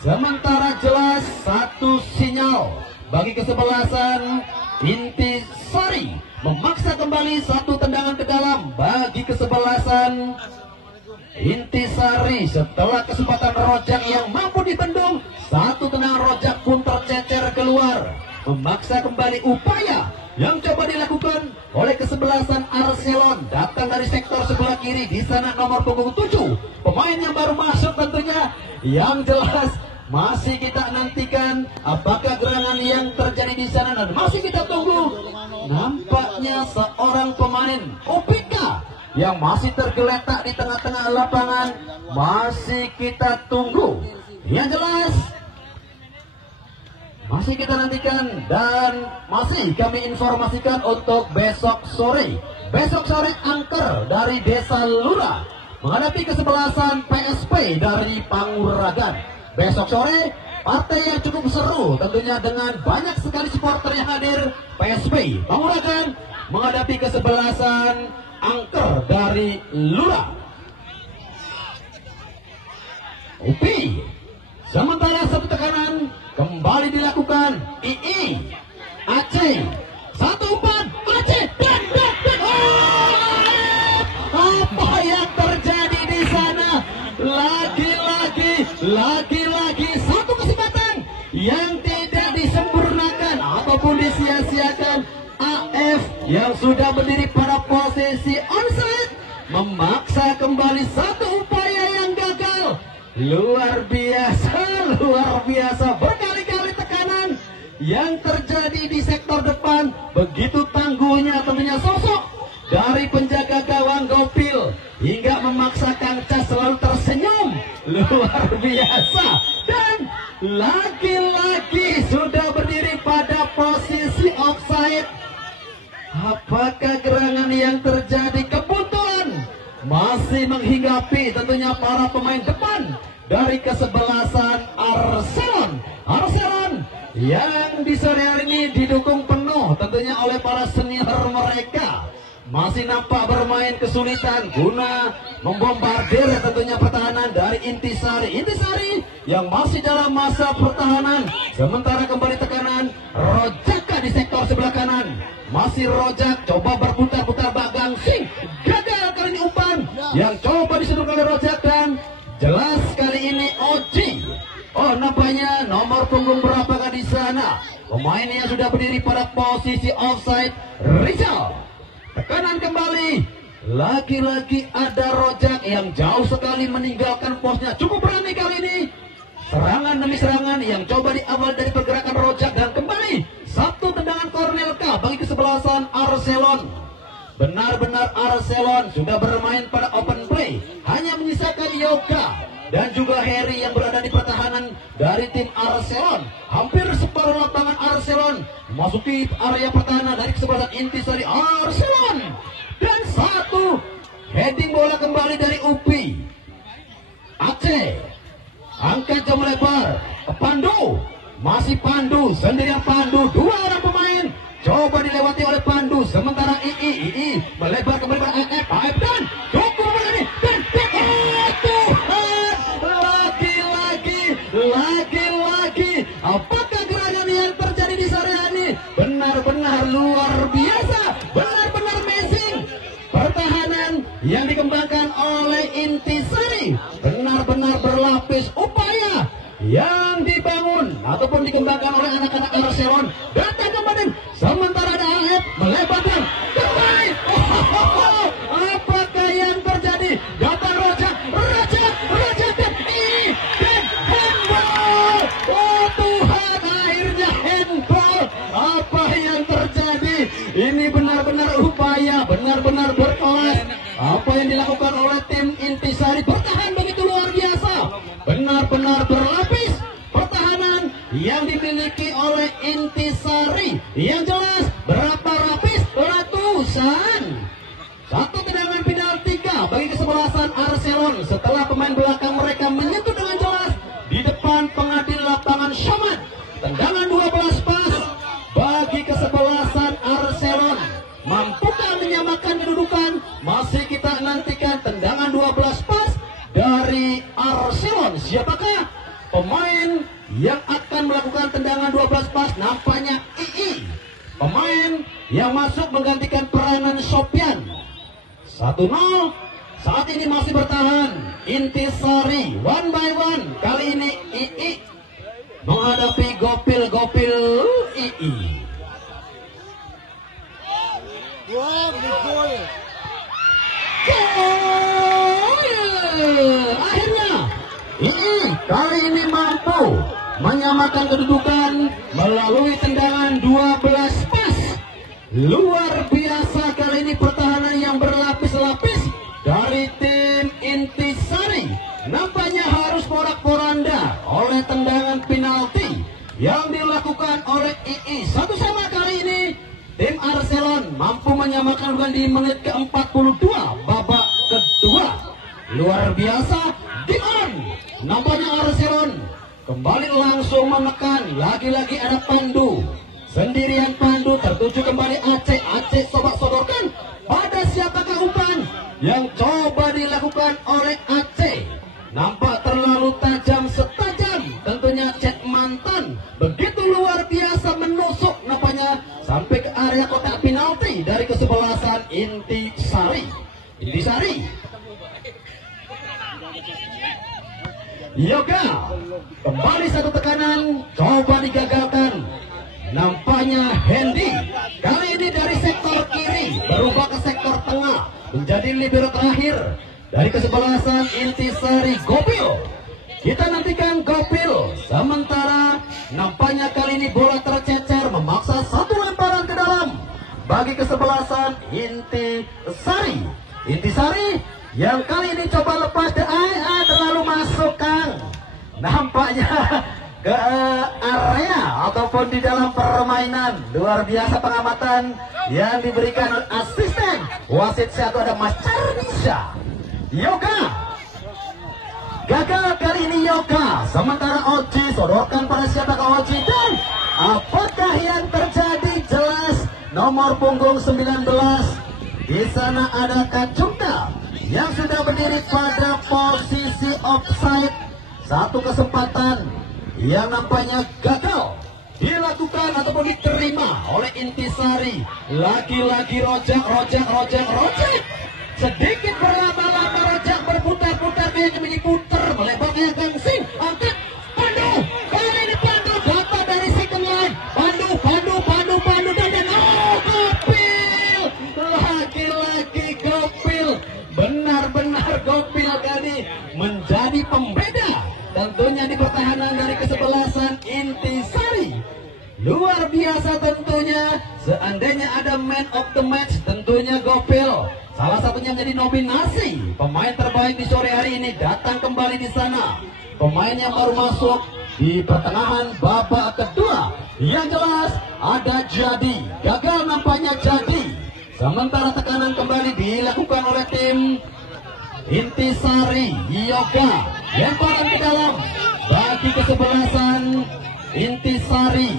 Sementara jelas satu sinyal bagi kesebelasan Intisari memaksa kembali satu tendangan ke dalam bagi kesebelasan Intisari setelah kesempatan Rojak yang mampu dibendung. Satu tendangan Rojak pun tercecer keluar, memaksa kembali upaya yang coba dilakukan oleh kesebelasan Arcelon. Datang dari sektor sebelah kiri, di sana nomor punggung 7 pemain yang baru masuk tentunya. Yang jelas masih kita nantikan apakah gerangan yang terjadi di sana dan masih kita tunggu. Nampaknya seorang pemain OPK yang masih tergeletak di tengah-tengah lapangan. Masih kita tunggu. Yang jelas masih kita nantikan dan masih kami informasikan untuk besok sore. Besok sore angker dari Desa Lura menghadapi kesebelasan PSP dari Panguragan. Besok sore partai yang cukup seru tentunya dengan banyak sekali supporter yang hadir. PSP Panguragan menghadapi kesebelasan angker dari Lura. UPI sementara satu tekanan kembali dilakukan. II Aceh satu umpan Aceh dan apa yang terjadi di sana? Lagi-lagi satu kesempatan yang tidak disempurnakan ataupun disia-siakan. AF yang sudah berdiri pada posisi onside memaksa kembali satu upaya yang gagal. Luar biasa berkali-kali tekanan yang terjadi di sektor depan. Begitu tangguhnya tentunya sosok dari penjaga gawang Gopil hingga memaksa Kang Cas selalu tersenyum. Luar biasa. Dan lagi-lagi sudah berdiri pada posisi offside. Apakah gerangan yang terjadi? Kebutuhan masih menghinggapi tentunya para pemain depan dari kesebelasan Arcelon yang di sore hari ini didukung penuh tentunya oleh para senior mereka. Masih nampak bermain kesulitan guna membombardir tentunya pertahanan dari Intisari yang masih dalam masa pertahanan. Sementara kembali tekanan Rojaka di sektor sebelah kanan. Masih Rojak coba berputar-putar Bagang Sing, gagal kali ini umpan yang coba disudutkan oleh Rojak dan jelas kali ini Oji. Oh, nampaknya nomor punggung berapakah di sana? Pemainnya sudah berdiri pada posisi offside. Rizal tekanan kembali. Lagi-lagi ada Rojak yang jauh sekali meninggalkan posnya. Cukup berani kali ini. Serangan demi serangan yang coba diawal dari pergerakan Rojak dan kembali satu tendangan Cornelka bagi kesebelasan Arcelon. Benar-benar Arcelon sudah bermain pada open play. Hanya menyisakan Yoga dan juga Harry yang berada di pertahanan dari tim Arcelon. Hampir separuh lapangan Arcelon memasuki area pertahanan dari kesebelasan Intisari Arcelon. Dan satu heading bola kembali dari UPI. Aceh angkat jam lebar ke Pandu. Masih Pandu, sendirian Pandu, dua orang pemain coba dilewati oleh Pandu. Sementara II melebar kembali pada AF dan cukup ini dan Tuhan, lagi-lagi apakah gerangan yang terjadi di sore ini? Benar-benar luar biasa, benar-benar amazing. Pertahanan yang dikembangkan oleh Intisari benar-benar berlapis. Upaya yang dibangun ataupun dikembangkan oleh anak-anak Arcelon datang kembali. Sementara ada AF melebar dan terbaik. Apakah yang terjadi? Datang Rojak dan handball. Oh Tuhan, akhirnya handball. Apa yang terjadi? Ini benar-benar upaya, benar-benar berkelas. Apa yang dilakukan oleh tim Intisari, bertahan begitu luar biasa. Benar-benar berlapis pertahanan yang dimiliki oleh Intisari. Yang jelas berapa lapis? Ratusan. Satu tendangan penalti bagi kesebelasan Arcelon setelah pemain belakang mereka menyentuh dengan jelas di depan pengadil lapangan Syamad. Tendangan 12 pas bagi kesebelasan Arcelon. Mampukah menyamakan kedudukan? Masih kita nantikan tendangan 12 pas dari Arcelon. Siapakah pemain yang akan melakukan tendangan 12 pas? Nampaknya II, pemain yang masuk menggantikan peranan Sopian. 1-0. Saat ini masih bertahan Intisari, one by one. Kali ini II menghadapi Gopil II. Akhirnya II kali ini mampu menyamakan kedudukan melalui tendangan 12 pas. Luar biasa kali ini pertahanan yang berlapis-lapis dari tim Intisari. Nampaknya harus porak-poranda oleh tendangan penalti yang dilakukan oleh II. Satu sama kali ini tim Arcelon mampu menyamakan bukan di menit ke-42 babak kedua. Luar biasa. Dion, nampaknya Arcelon kembali langsung menekan. Lagi-lagi ada Pandu, sendirian Pandu tertuju kembali Aceh. Aceh coba sodorkan pada siapakah umpan yang coba dilakukan oleh Aceh. Nampak terlalu tajam, setajam tentunya Cek Mantan. Begitu luar biasa menusuk nampaknya sampai ke area kotak penalti dari kesebelasan Intisari. Intisari Yoga kembali satu tekanan, coba digagalkan. Nampaknya Hendy kali ini dari sektor kiri berubah ke sektor tengah menjadi libero terakhir dari kesebelasan Intisari. Gopil, kita nantikan Gopil. Sementara nampaknya kali ini bola tercecer, memaksa satu lemparan ke dalam bagi kesebelasan Intisari. Intisari yang kali ini coba lepas terlalu masuk Kang. Nampaknya ke area ataupun di dalam permainan. Luar biasa pengamatan yang diberikan oleh asisten wasit satu ada Mas Charnisha. Yoga gagal kali ini Yoga. Sementara Oji sodorkan pada siapakah Oji, dan apakah yang terjadi? Jelas nomor punggung 19 di sana ada Kacungka yang sudah berdiri pada posisi offside. Satu kesempatan yang nampaknya gagal dilakukan ataupun diterima oleh Intisari. Lagi-lagi rojak. Sedikit berlama-lama rojak, berputar-putar, dia cuma diputar melebarnya gangsing. Angkat Pandu, kali ini Pandu dapat dari second line. Pandu dan oh, Gopil. Lagi-lagi Gopil. Benar-benar Gopil kali menjadi pembeda tentunya di pertahanan dari kesebelasan Intisari. Luar biasa tentunya. Seandainya ada man of the match, tentunya Gopil salah satunya menjadi nominasi pemain terbaik di sore hari ini. Datang kembali di sana pemain yang baru masuk di pertengahan babak kedua. Yang jelas ada Jadi, gagal nampaknya Jadi. Sementara tekanan kembali dilakukan oleh tim Intisari. Yoga lemparan ke dalam bagi kesebelasan Intisari.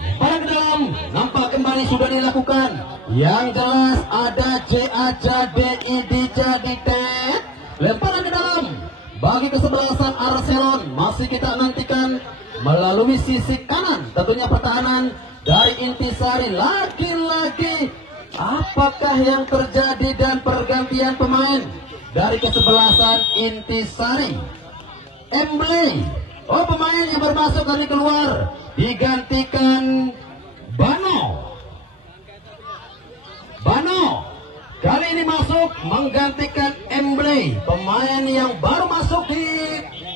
Lemparan ke dalam nampak kembali sudah dilakukan. Yang jelas ada Jadi Jadi Ted. Lemparan ke dalam bagi kesebelasan Arcelon. Masih kita nantikan melalui sisi kanan tentunya pertahanan dari Intisari. Lagi-lagi apakah yang terjadi dan pergantian pemain dari kesebelasan Intisari? Embley, oh pemain yang bermasuk kali keluar, digantikan Bano kali ini masuk menggantikan Embley, pemain yang baru masuk di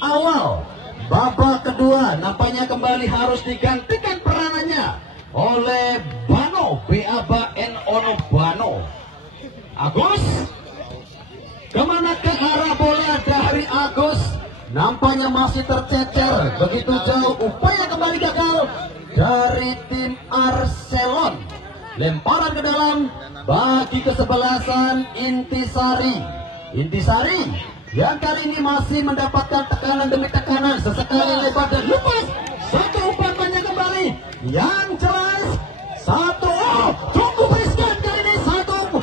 awal babak kedua. Nampaknya kembali harus digantikan peranannya oleh Bano, B-A-B-A-N Ono Bano. Agus, kemana ke arah bola dari Agus? Nampaknya masih tercecer begitu jauh. Upaya kembali gagal dari tim Arcelon. Lemparan ke dalam bagi kesebelasan Intisari. Intisari yang kali ini masih mendapatkan tekanan demi tekanan. Sesekali lebar dan lepas. Satu umpannya kembali. Yang jelas satu, cukup riskan kali ini. Satu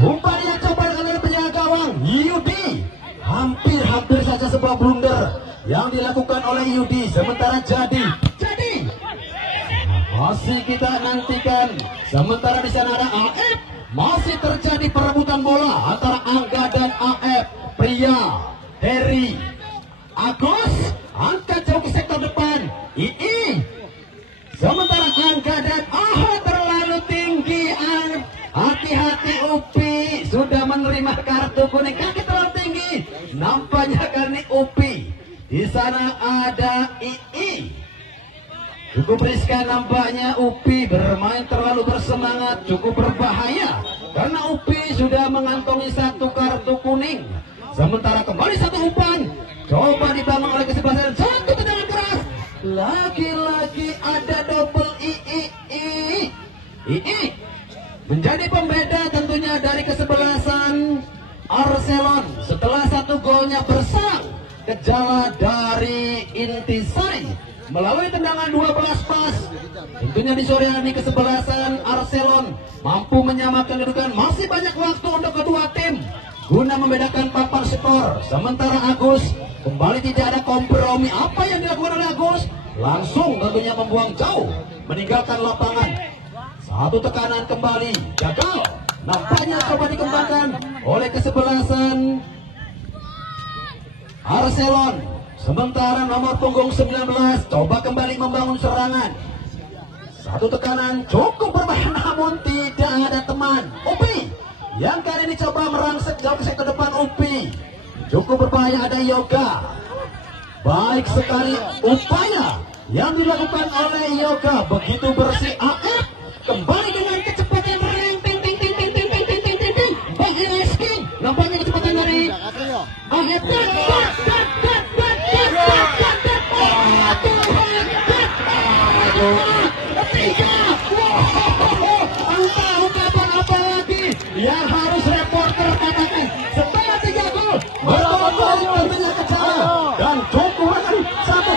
umpan yang coba oleh penjaga gawang Yudi. Hampir saja sebuah blunder yang dilakukan oleh Yudi. Sementara Jadi masih kita nantikan. Sementara di sana ada AF. Masih terjadi perebutan bola antara Angga dan AF. Pria Terry Agus angkat jauh ke sektor depan. Sementara Angga dan terlalu tinggi. Hati-hati Upi sudah menerima kartu kuning. Kaki terlalu tinggi. Nampaknya karena Upi. Di sana ada cukup riskan nampaknya. Upi bermain terlalu bersemangat, cukup berbahaya karena Upi sudah mengantongi satu kartu kuning. Sementara kembali satu umpan coba dibangun oleh kesebelasan. Satu tendangan keras. Lagi-lagi ada double menjadi pembeda tentunya dari kesebelasan Arcelon. Setelah satu Kejala dari Intisari melalui tendangan 12 pas. Tentunya di sore hari kesebelasan Arcelon mampu menyamakan kedudukan. Masih banyak waktu untuk kedua tim guna membedakan papan skor. Sementara Agus kembali tidak ada kompromi. Apa yang dilakukan oleh Agus? Langsung tentunya membuang jauh, meninggalkan lapangan. Satu tekanan kembali, gagal. Nampaknya coba dikembangkan oleh kesebelasan Arcelon. Sementara nomor punggung 19 coba kembali membangun serangan. Satu tekanan cukup berbahaya, namun tidak ada teman. Upi yang kali ini coba merangsek jauh ke sektor depan. Upi cukup berbahaya, ada Yoga. Baik sekali upaya yang dilakukan oleh Yoga, begitu bersih. AF kembali dengan kecepatan rem, nampaknya kecepatan dari AF. Ungkapan apa lagi yang harus reporter katakan setelah 3 gol tentunya Kejala dan cukup satu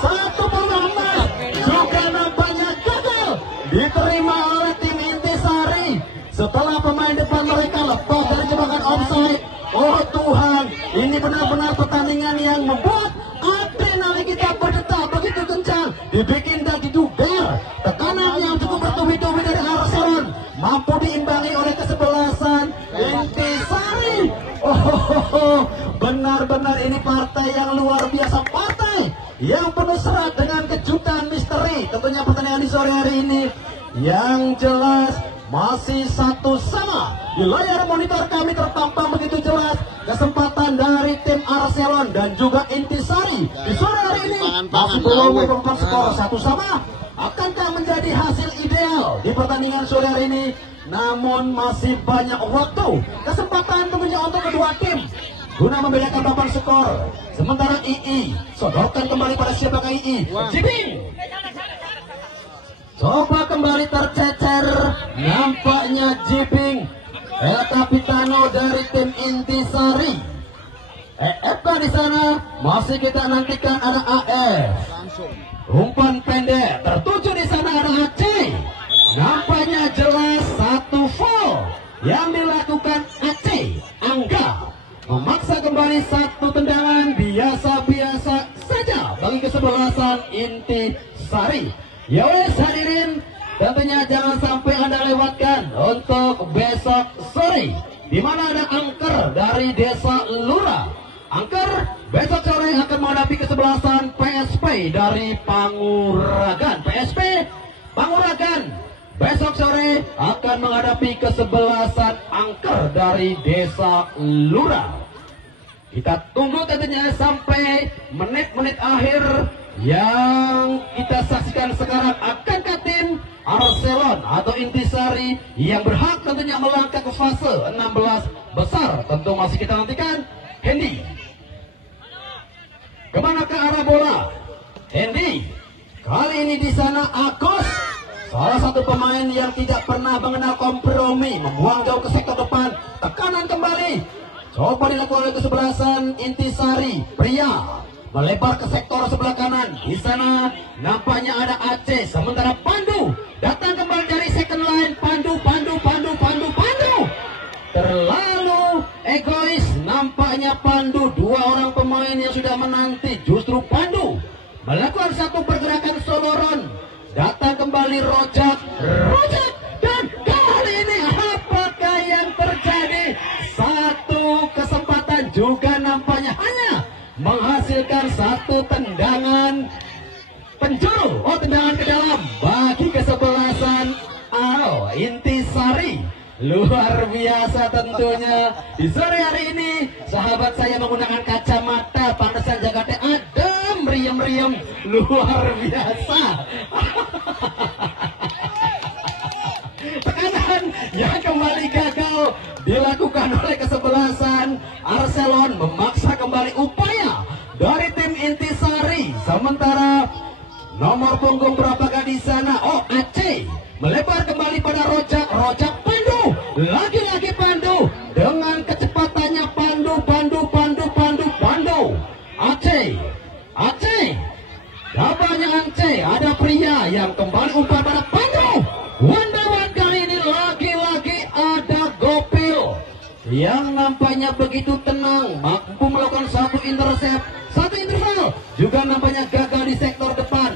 satu pengamat juga nampaknya gagal diterima oleh tim Intisari setelah pemain depan mereka lepas dari jebakan offside. Oh Tuhan, ini benar-benar pertandingan yang membuat adrenalin kita berdetak begitu kencang, dibikin dan diduga. Tekanan yang cukup bertubi-tubi dari Arcelon mampu diimbangi oleh kesebelasan Intisari. Oh, benar-benar ini partai yang luar biasa, partai yang penuh serat dengan kejutan misteri. Tentunya pertandingan di sore hari ini yang jelas masih 1-1 di layar monitor kami terpampang begitu jelas kesempatan dari tim Arcelon dan juga Intisari di sore hari ini masih belum merupakan skor 1-1. Akankah menjadi hasil ideal di pertandingan sore hari ini? Namun masih banyak waktu, kesempatan tentunya untuk kedua tim guna membedakan papan skor. Sementara II sodorkan kembali pada siapakah II? Jibing coba kembali tercecer, nampaknya Jibing El Capitano dari tim Intisari. EFK di sana masih kita nantikan, ada AF. Umpan pendek tertuju di sana, ada AC. Nampaknya jelas satu foul yang dilakukan AC. Angga memaksa kembali satu tendangan biasa-biasa saja bagi kesebelasan Intisari. Ya wes hadirin, tentunya jangan sampai Anda lewatkan untuk besok sore di mana ada angker dari Desa Lura. Angker besok sore akan menghadapi kesebelasan PSP dari Panguragan. PSP Panguragan besok sore akan menghadapi kesebelasan angker dari Desa Lura. Kita tunggu tentunya sampai menit-menit akhir yang kita saksikan sekarang. Akankah tim Arcelon atau Intisari yang berhak tentunya melangkah ke fase 16 besar? Tentu masih kita nantikan. Hendy, kemana ke arah bola? Hendy, kali ini di sana Agus, salah satu pemain yang tidak pernah mengenal kompromi, membuang jauh ke sektor depan. Tekanan kembali coba dilakukan oleh kesebelasan Intisari. Pria melebar ke sektor sebelah kanan. Di sana nampaknya ada Aceh. Sementara Pandu datang kembali dari second line. Pandu. Terlalu egois nampaknya Pandu. Dua orang pemain yang sudah menanti. Justru Pandu melakukan satu pergerakan soloron. Datang kembali Rojak. Dan kali ini apakah yang terjadi? Satu kesempatan juga nampaknya hanya menghasilkan satu tendangan penjuru, tendangan ke dalam bagi kesebelasan Intisari. Luar biasa tentunya di sore hari ini. Sahabat saya menggunakan kacamata, pantesan Jakarta adem, meriam-meriam, luar biasa. Tekanan yang kembali gagal dilakukan oleh kesebelasan Arcelon, memaksa kembali upaya dari tim Intisari. Sementara nomor punggung berapakah di sana? Aceh melebar kembali pada Rojak. Pandu, lagi-lagi Pandu dengan kecepatannya Aceh. Gabahnya Aceh. Ada pria yang kembali umpan pada Pandu. Wandawan kali ini lagi-lagi ada Gopil yang nampaknya begitu tenang, mampu melakukan satu intercept, satu interval, juga nampaknya gagal di sektor depan.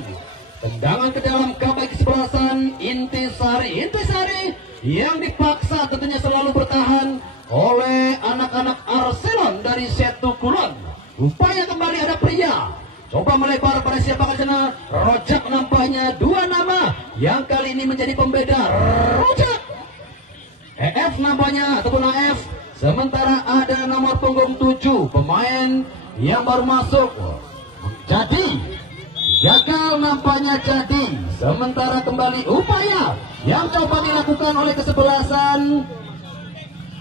Tendangan ke dalam kabak kesebelasan Intisari. Intisari yang dipaksa tentunya selalu bertahan oleh anak-anak Arsenal dari Setu Kulon. Upaya kembali ada pria, coba melebar pada siapa sana. Rojak nampaknya dua nama yang kali ini menjadi pembeda. Rojak EF nampaknya ataupun AF. Sementara ada nomor punggung 7 pemain yang baru masuk. Jadi gagal nampaknya jadi. Sementara kembali upaya yang coba dilakukan oleh kesebelasan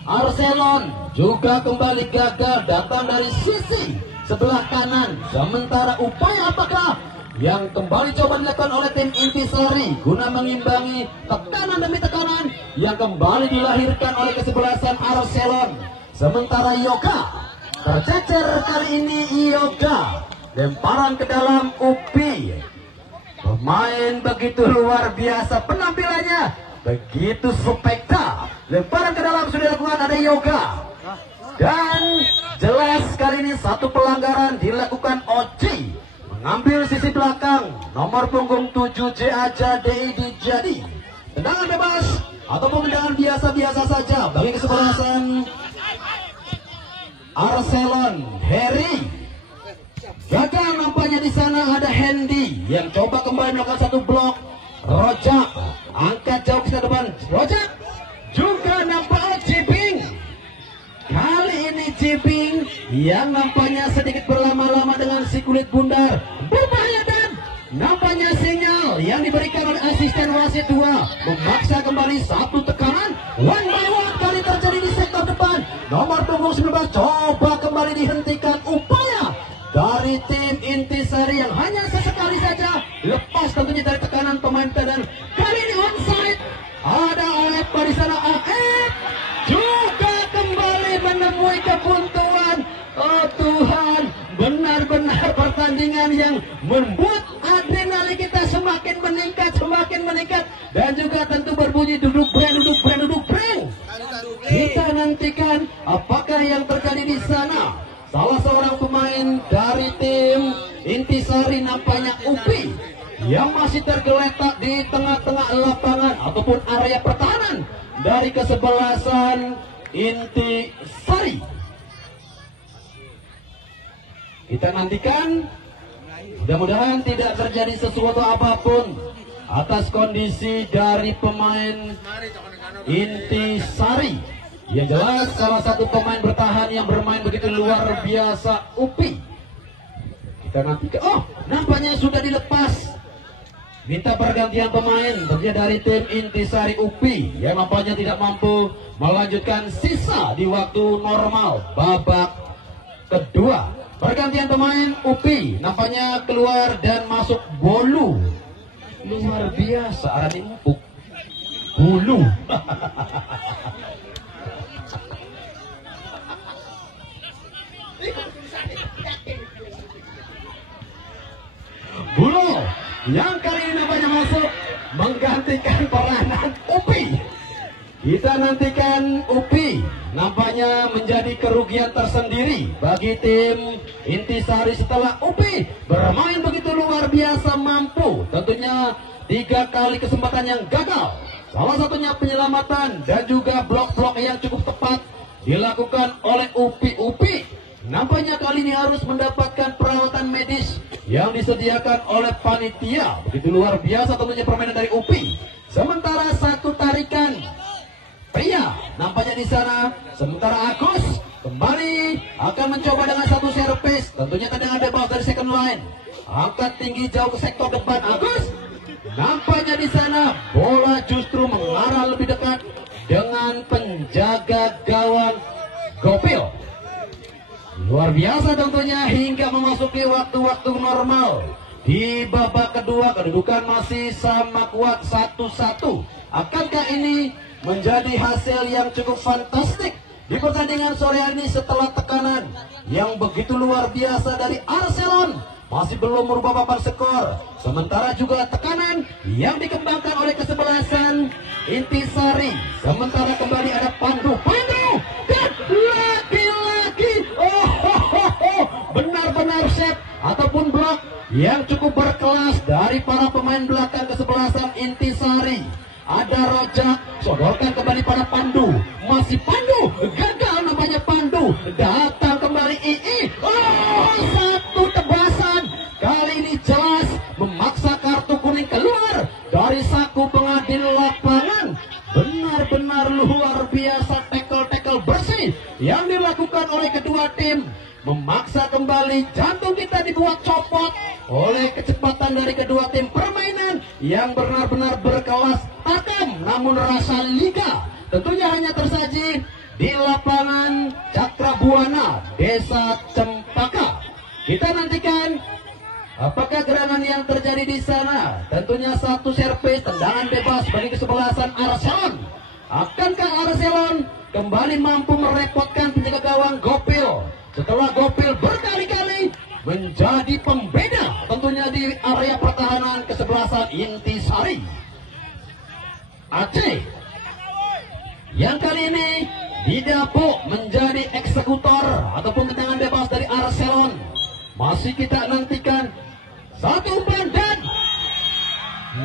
Arsenal juga kembali gagal, datang dari sisi sebelah kanan. Sementara upaya apakah yang kembali coba dilakukan oleh tim Intisari guna mengimbangi tekanan demi tekanan yang kembali dilahirkan oleh kesebelasan Arsenal. Sementara Yoga tercecer kali ini. Yoga lemparan ke dalam Upi. Pemain begitu luar biasa penampilannya, begitu spekta. Lemparan ke dalam sudah dilakukan ada Yoga. Dan jelas kali ini satu pelanggaran dilakukan Oji, mengambil sisi belakang nomor punggung 7 Jaja Dedi. Jadi tendangan bebas ataupun tendangan biasa-biasa saja bagi kesebelasan Arsenal. Harry gagal nampaknya di sana. Ada Hendy yang coba kembali melakukan satu blok. Rojak angkat jauh ke depan. Rojak juga nampak Jibing. Kali ini Jibing yang nampaknya sedikit berlama-lama dengan si kulit bundar. Berbahaya dan nampaknya sinyal yang diberikan oleh asisten wasit 2 memaksa kembali satu tekanan. One by one kali terjadi di sektor depan. Nomor punggung 19 coba kembali dihentikan upaya dari tim Intisari yang hanya sesekali saja lepas tentunya dari tekanan pemain kanan. Kali ini onside. Ada Alep di sana. Alep juga kembali menemui kebuntuan. Oh Tuhan, benar-benar pertandingan yang membuat adrenalin kita semakin meningkat dan juga tentu berbunyi duduk brand. Kita nantikan apakah yang terjadi di sana. Salah seorang pemain dari tim Intisari nampaknya Upi yang masih tergeletak di tengah-tengah lapangan ataupun area pertahanan dari kesebelasan Intisari. Kita nantikan, mudah-mudahan tidak terjadi sesuatu apapun atas kondisi dari pemain Intisari. Yang jelas salah satu pemain bertahan yang bermain begitu luar biasa Upi. Kita nantikan. Oh, nampaknya sudah dilepas. Minta pergantian pemain tentunya dari tim Intisari Upi yang nampaknya tidak mampu melanjutkan sisa di waktu normal babak kedua. Pergantian pemain Upi nampaknya keluar dan masuk Bolu. Luar biasa, ada empuk Bulu. Bulu yang kali ini nampaknya masuk menggantikan peranan Upi. Kita nantikan Upi nampaknya menjadi kerugian tersendiri bagi tim Intisari setelah Upi bermain begitu luar biasa, mampu tentunya 3 kali kesempatan yang gagal. Salah satunya penyelamatan dan juga blok-blok yang cukup tepat dilakukan oleh Upi. Upi nampaknya kali ini harus mendapatkan perawatan medis yang disediakan oleh panitia. Begitu luar biasa tentunya permainan dari Upi. Sementara satu tarikan pria nampaknya di sana. Sementara Agus kembali akan mencoba dengan satu servis. Tentunya tendangan bebas dari second line. Angkat tinggi jauh ke sektor depan. Agus nampaknya di sana bola justru mengarah lebih dekat dengan penjaga gawang Gopil. Luar biasa tentunya hingga memasuki waktu-waktu normal. Di babak kedua kedudukan masih sama kuat 1-1. Akankah ini menjadi hasil yang cukup fantastik di pertandingan sore hari ini setelah tekanan yang begitu luar biasa dari Arsenal masih belum merubah papan skor. Sementara juga tekanan yang dikembangkan oleh kesebelasan Intisari. Sementara kembali ada Pandu dan lagi-lagi benar-benar set ataupun blok yang cukup berkelas dari para pemain belakang kesebelasan Intisari. Ada Rojak, sodorkan kembali pada Pandu, masih Pandu, gagal namanya Pandu, datang kembali II. Satu tebasan kali ini jelas memaksa kartu kuning keluar dari saku pengadil lapangan. Benar-benar luar biasa tackle bersih yang dilakukan oleh kedua tim, memaksa kembali jantung kita dibuat copot oleh kecepatan dari kedua tim. Permainan yang benar-benar berkelas, takam namun rasa liga tentunya hanya tersaji di lapangan Cakrabuana, Desa Cempaka. Kita nantikan apakah gerangan yang terjadi di sana. Tentunya satu servis tendangan bebas bagi kesebelasan Arselon. Akankah Arselon kembali mampu merepotkan penjaga gawang Gopil setelah Gopil berkali-kali menjadi pembeda tentunya di area pertahanan kesebelasan Intisari. Aceh yang kali ini didapuk menjadi eksekutor ataupun tendangan bebas dari Arselon. Masih kita nantikan satu umpan dan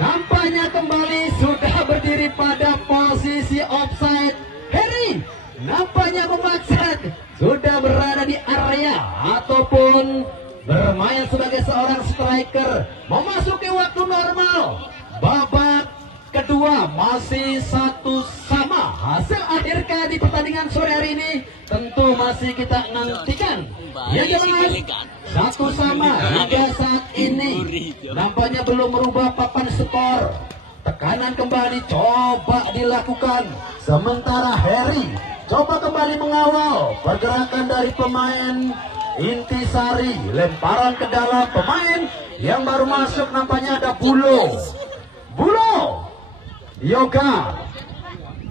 nampaknya kembali sudah berdiri pada posisi offside. Harry nampaknya memaksa sudah berada di area ataupun bermain sebagai seorang striker. Memasuki waktu normal, babak kedua masih 1-1. Hasil akhirnya di pertandingan sore hari ini tentu masih kita nantikan. Ya jelas 1-1 hingga saat ini nampaknya belum merubah papan skor. Tekanan kembali coba dilakukan, sementara Harry coba kembali mengawal pergerakan dari pemain Intisari. Lemparan ke dalam pemain yang baru masuk, nampaknya ada Bulo Yoga,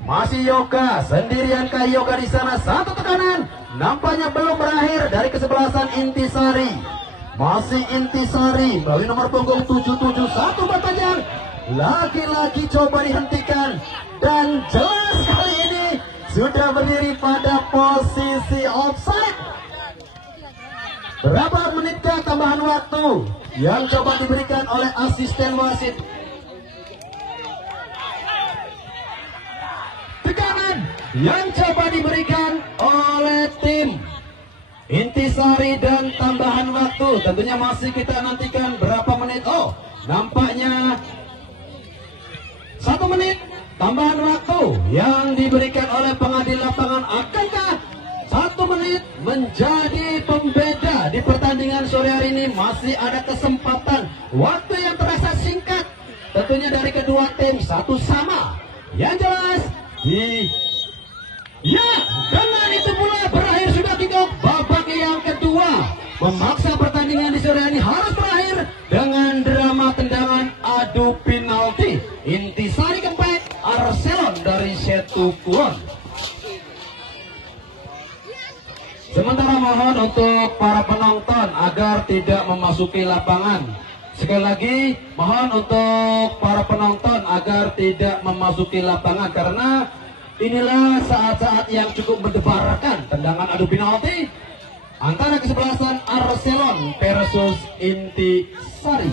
masih Yoga, sendiriankah Yoga di sana? Satu tekanan nampaknya belum berakhir dari kesebelasan Intisari. Masih Intisari melalui nomor punggung 771 berpanjang, lagi-lagi coba dihentikan dan jelas kali ini sudah berdiri pada posisi offside. Berapa menitkah tambahan waktu yang coba diberikan oleh asisten wasit? Tekanan yang coba diberikan oleh tim Intisari dan tambahan waktu tentunya masih kita nantikan berapa menit. Nampaknya 1 menit tambahan waktu yang diberikan oleh pengadil lapangan. Akankah 1 menit menjadi pembeda di pertandingan sore hari ini? Masih ada kesempatan, waktu yang terasa singkat tentunya dari kedua tim, 1-1. Yang jelas dengan itu pula berakhir sudah kick-off babak yang kedua. Memaksa pertandingan di sore hari harus berakhir dengan drama tendangan adu penalti. Intisari kempet, Arselon dari Setu Kulon. Sementara mohon untuk para penonton agar tidak memasuki lapangan. Sekali lagi mohon untuk para penonton agar tidak memasuki lapangan, karena inilah saat-saat yang cukup mendebarkan tendangan adu penalti antara kesebelasan Arselon versus Intisari.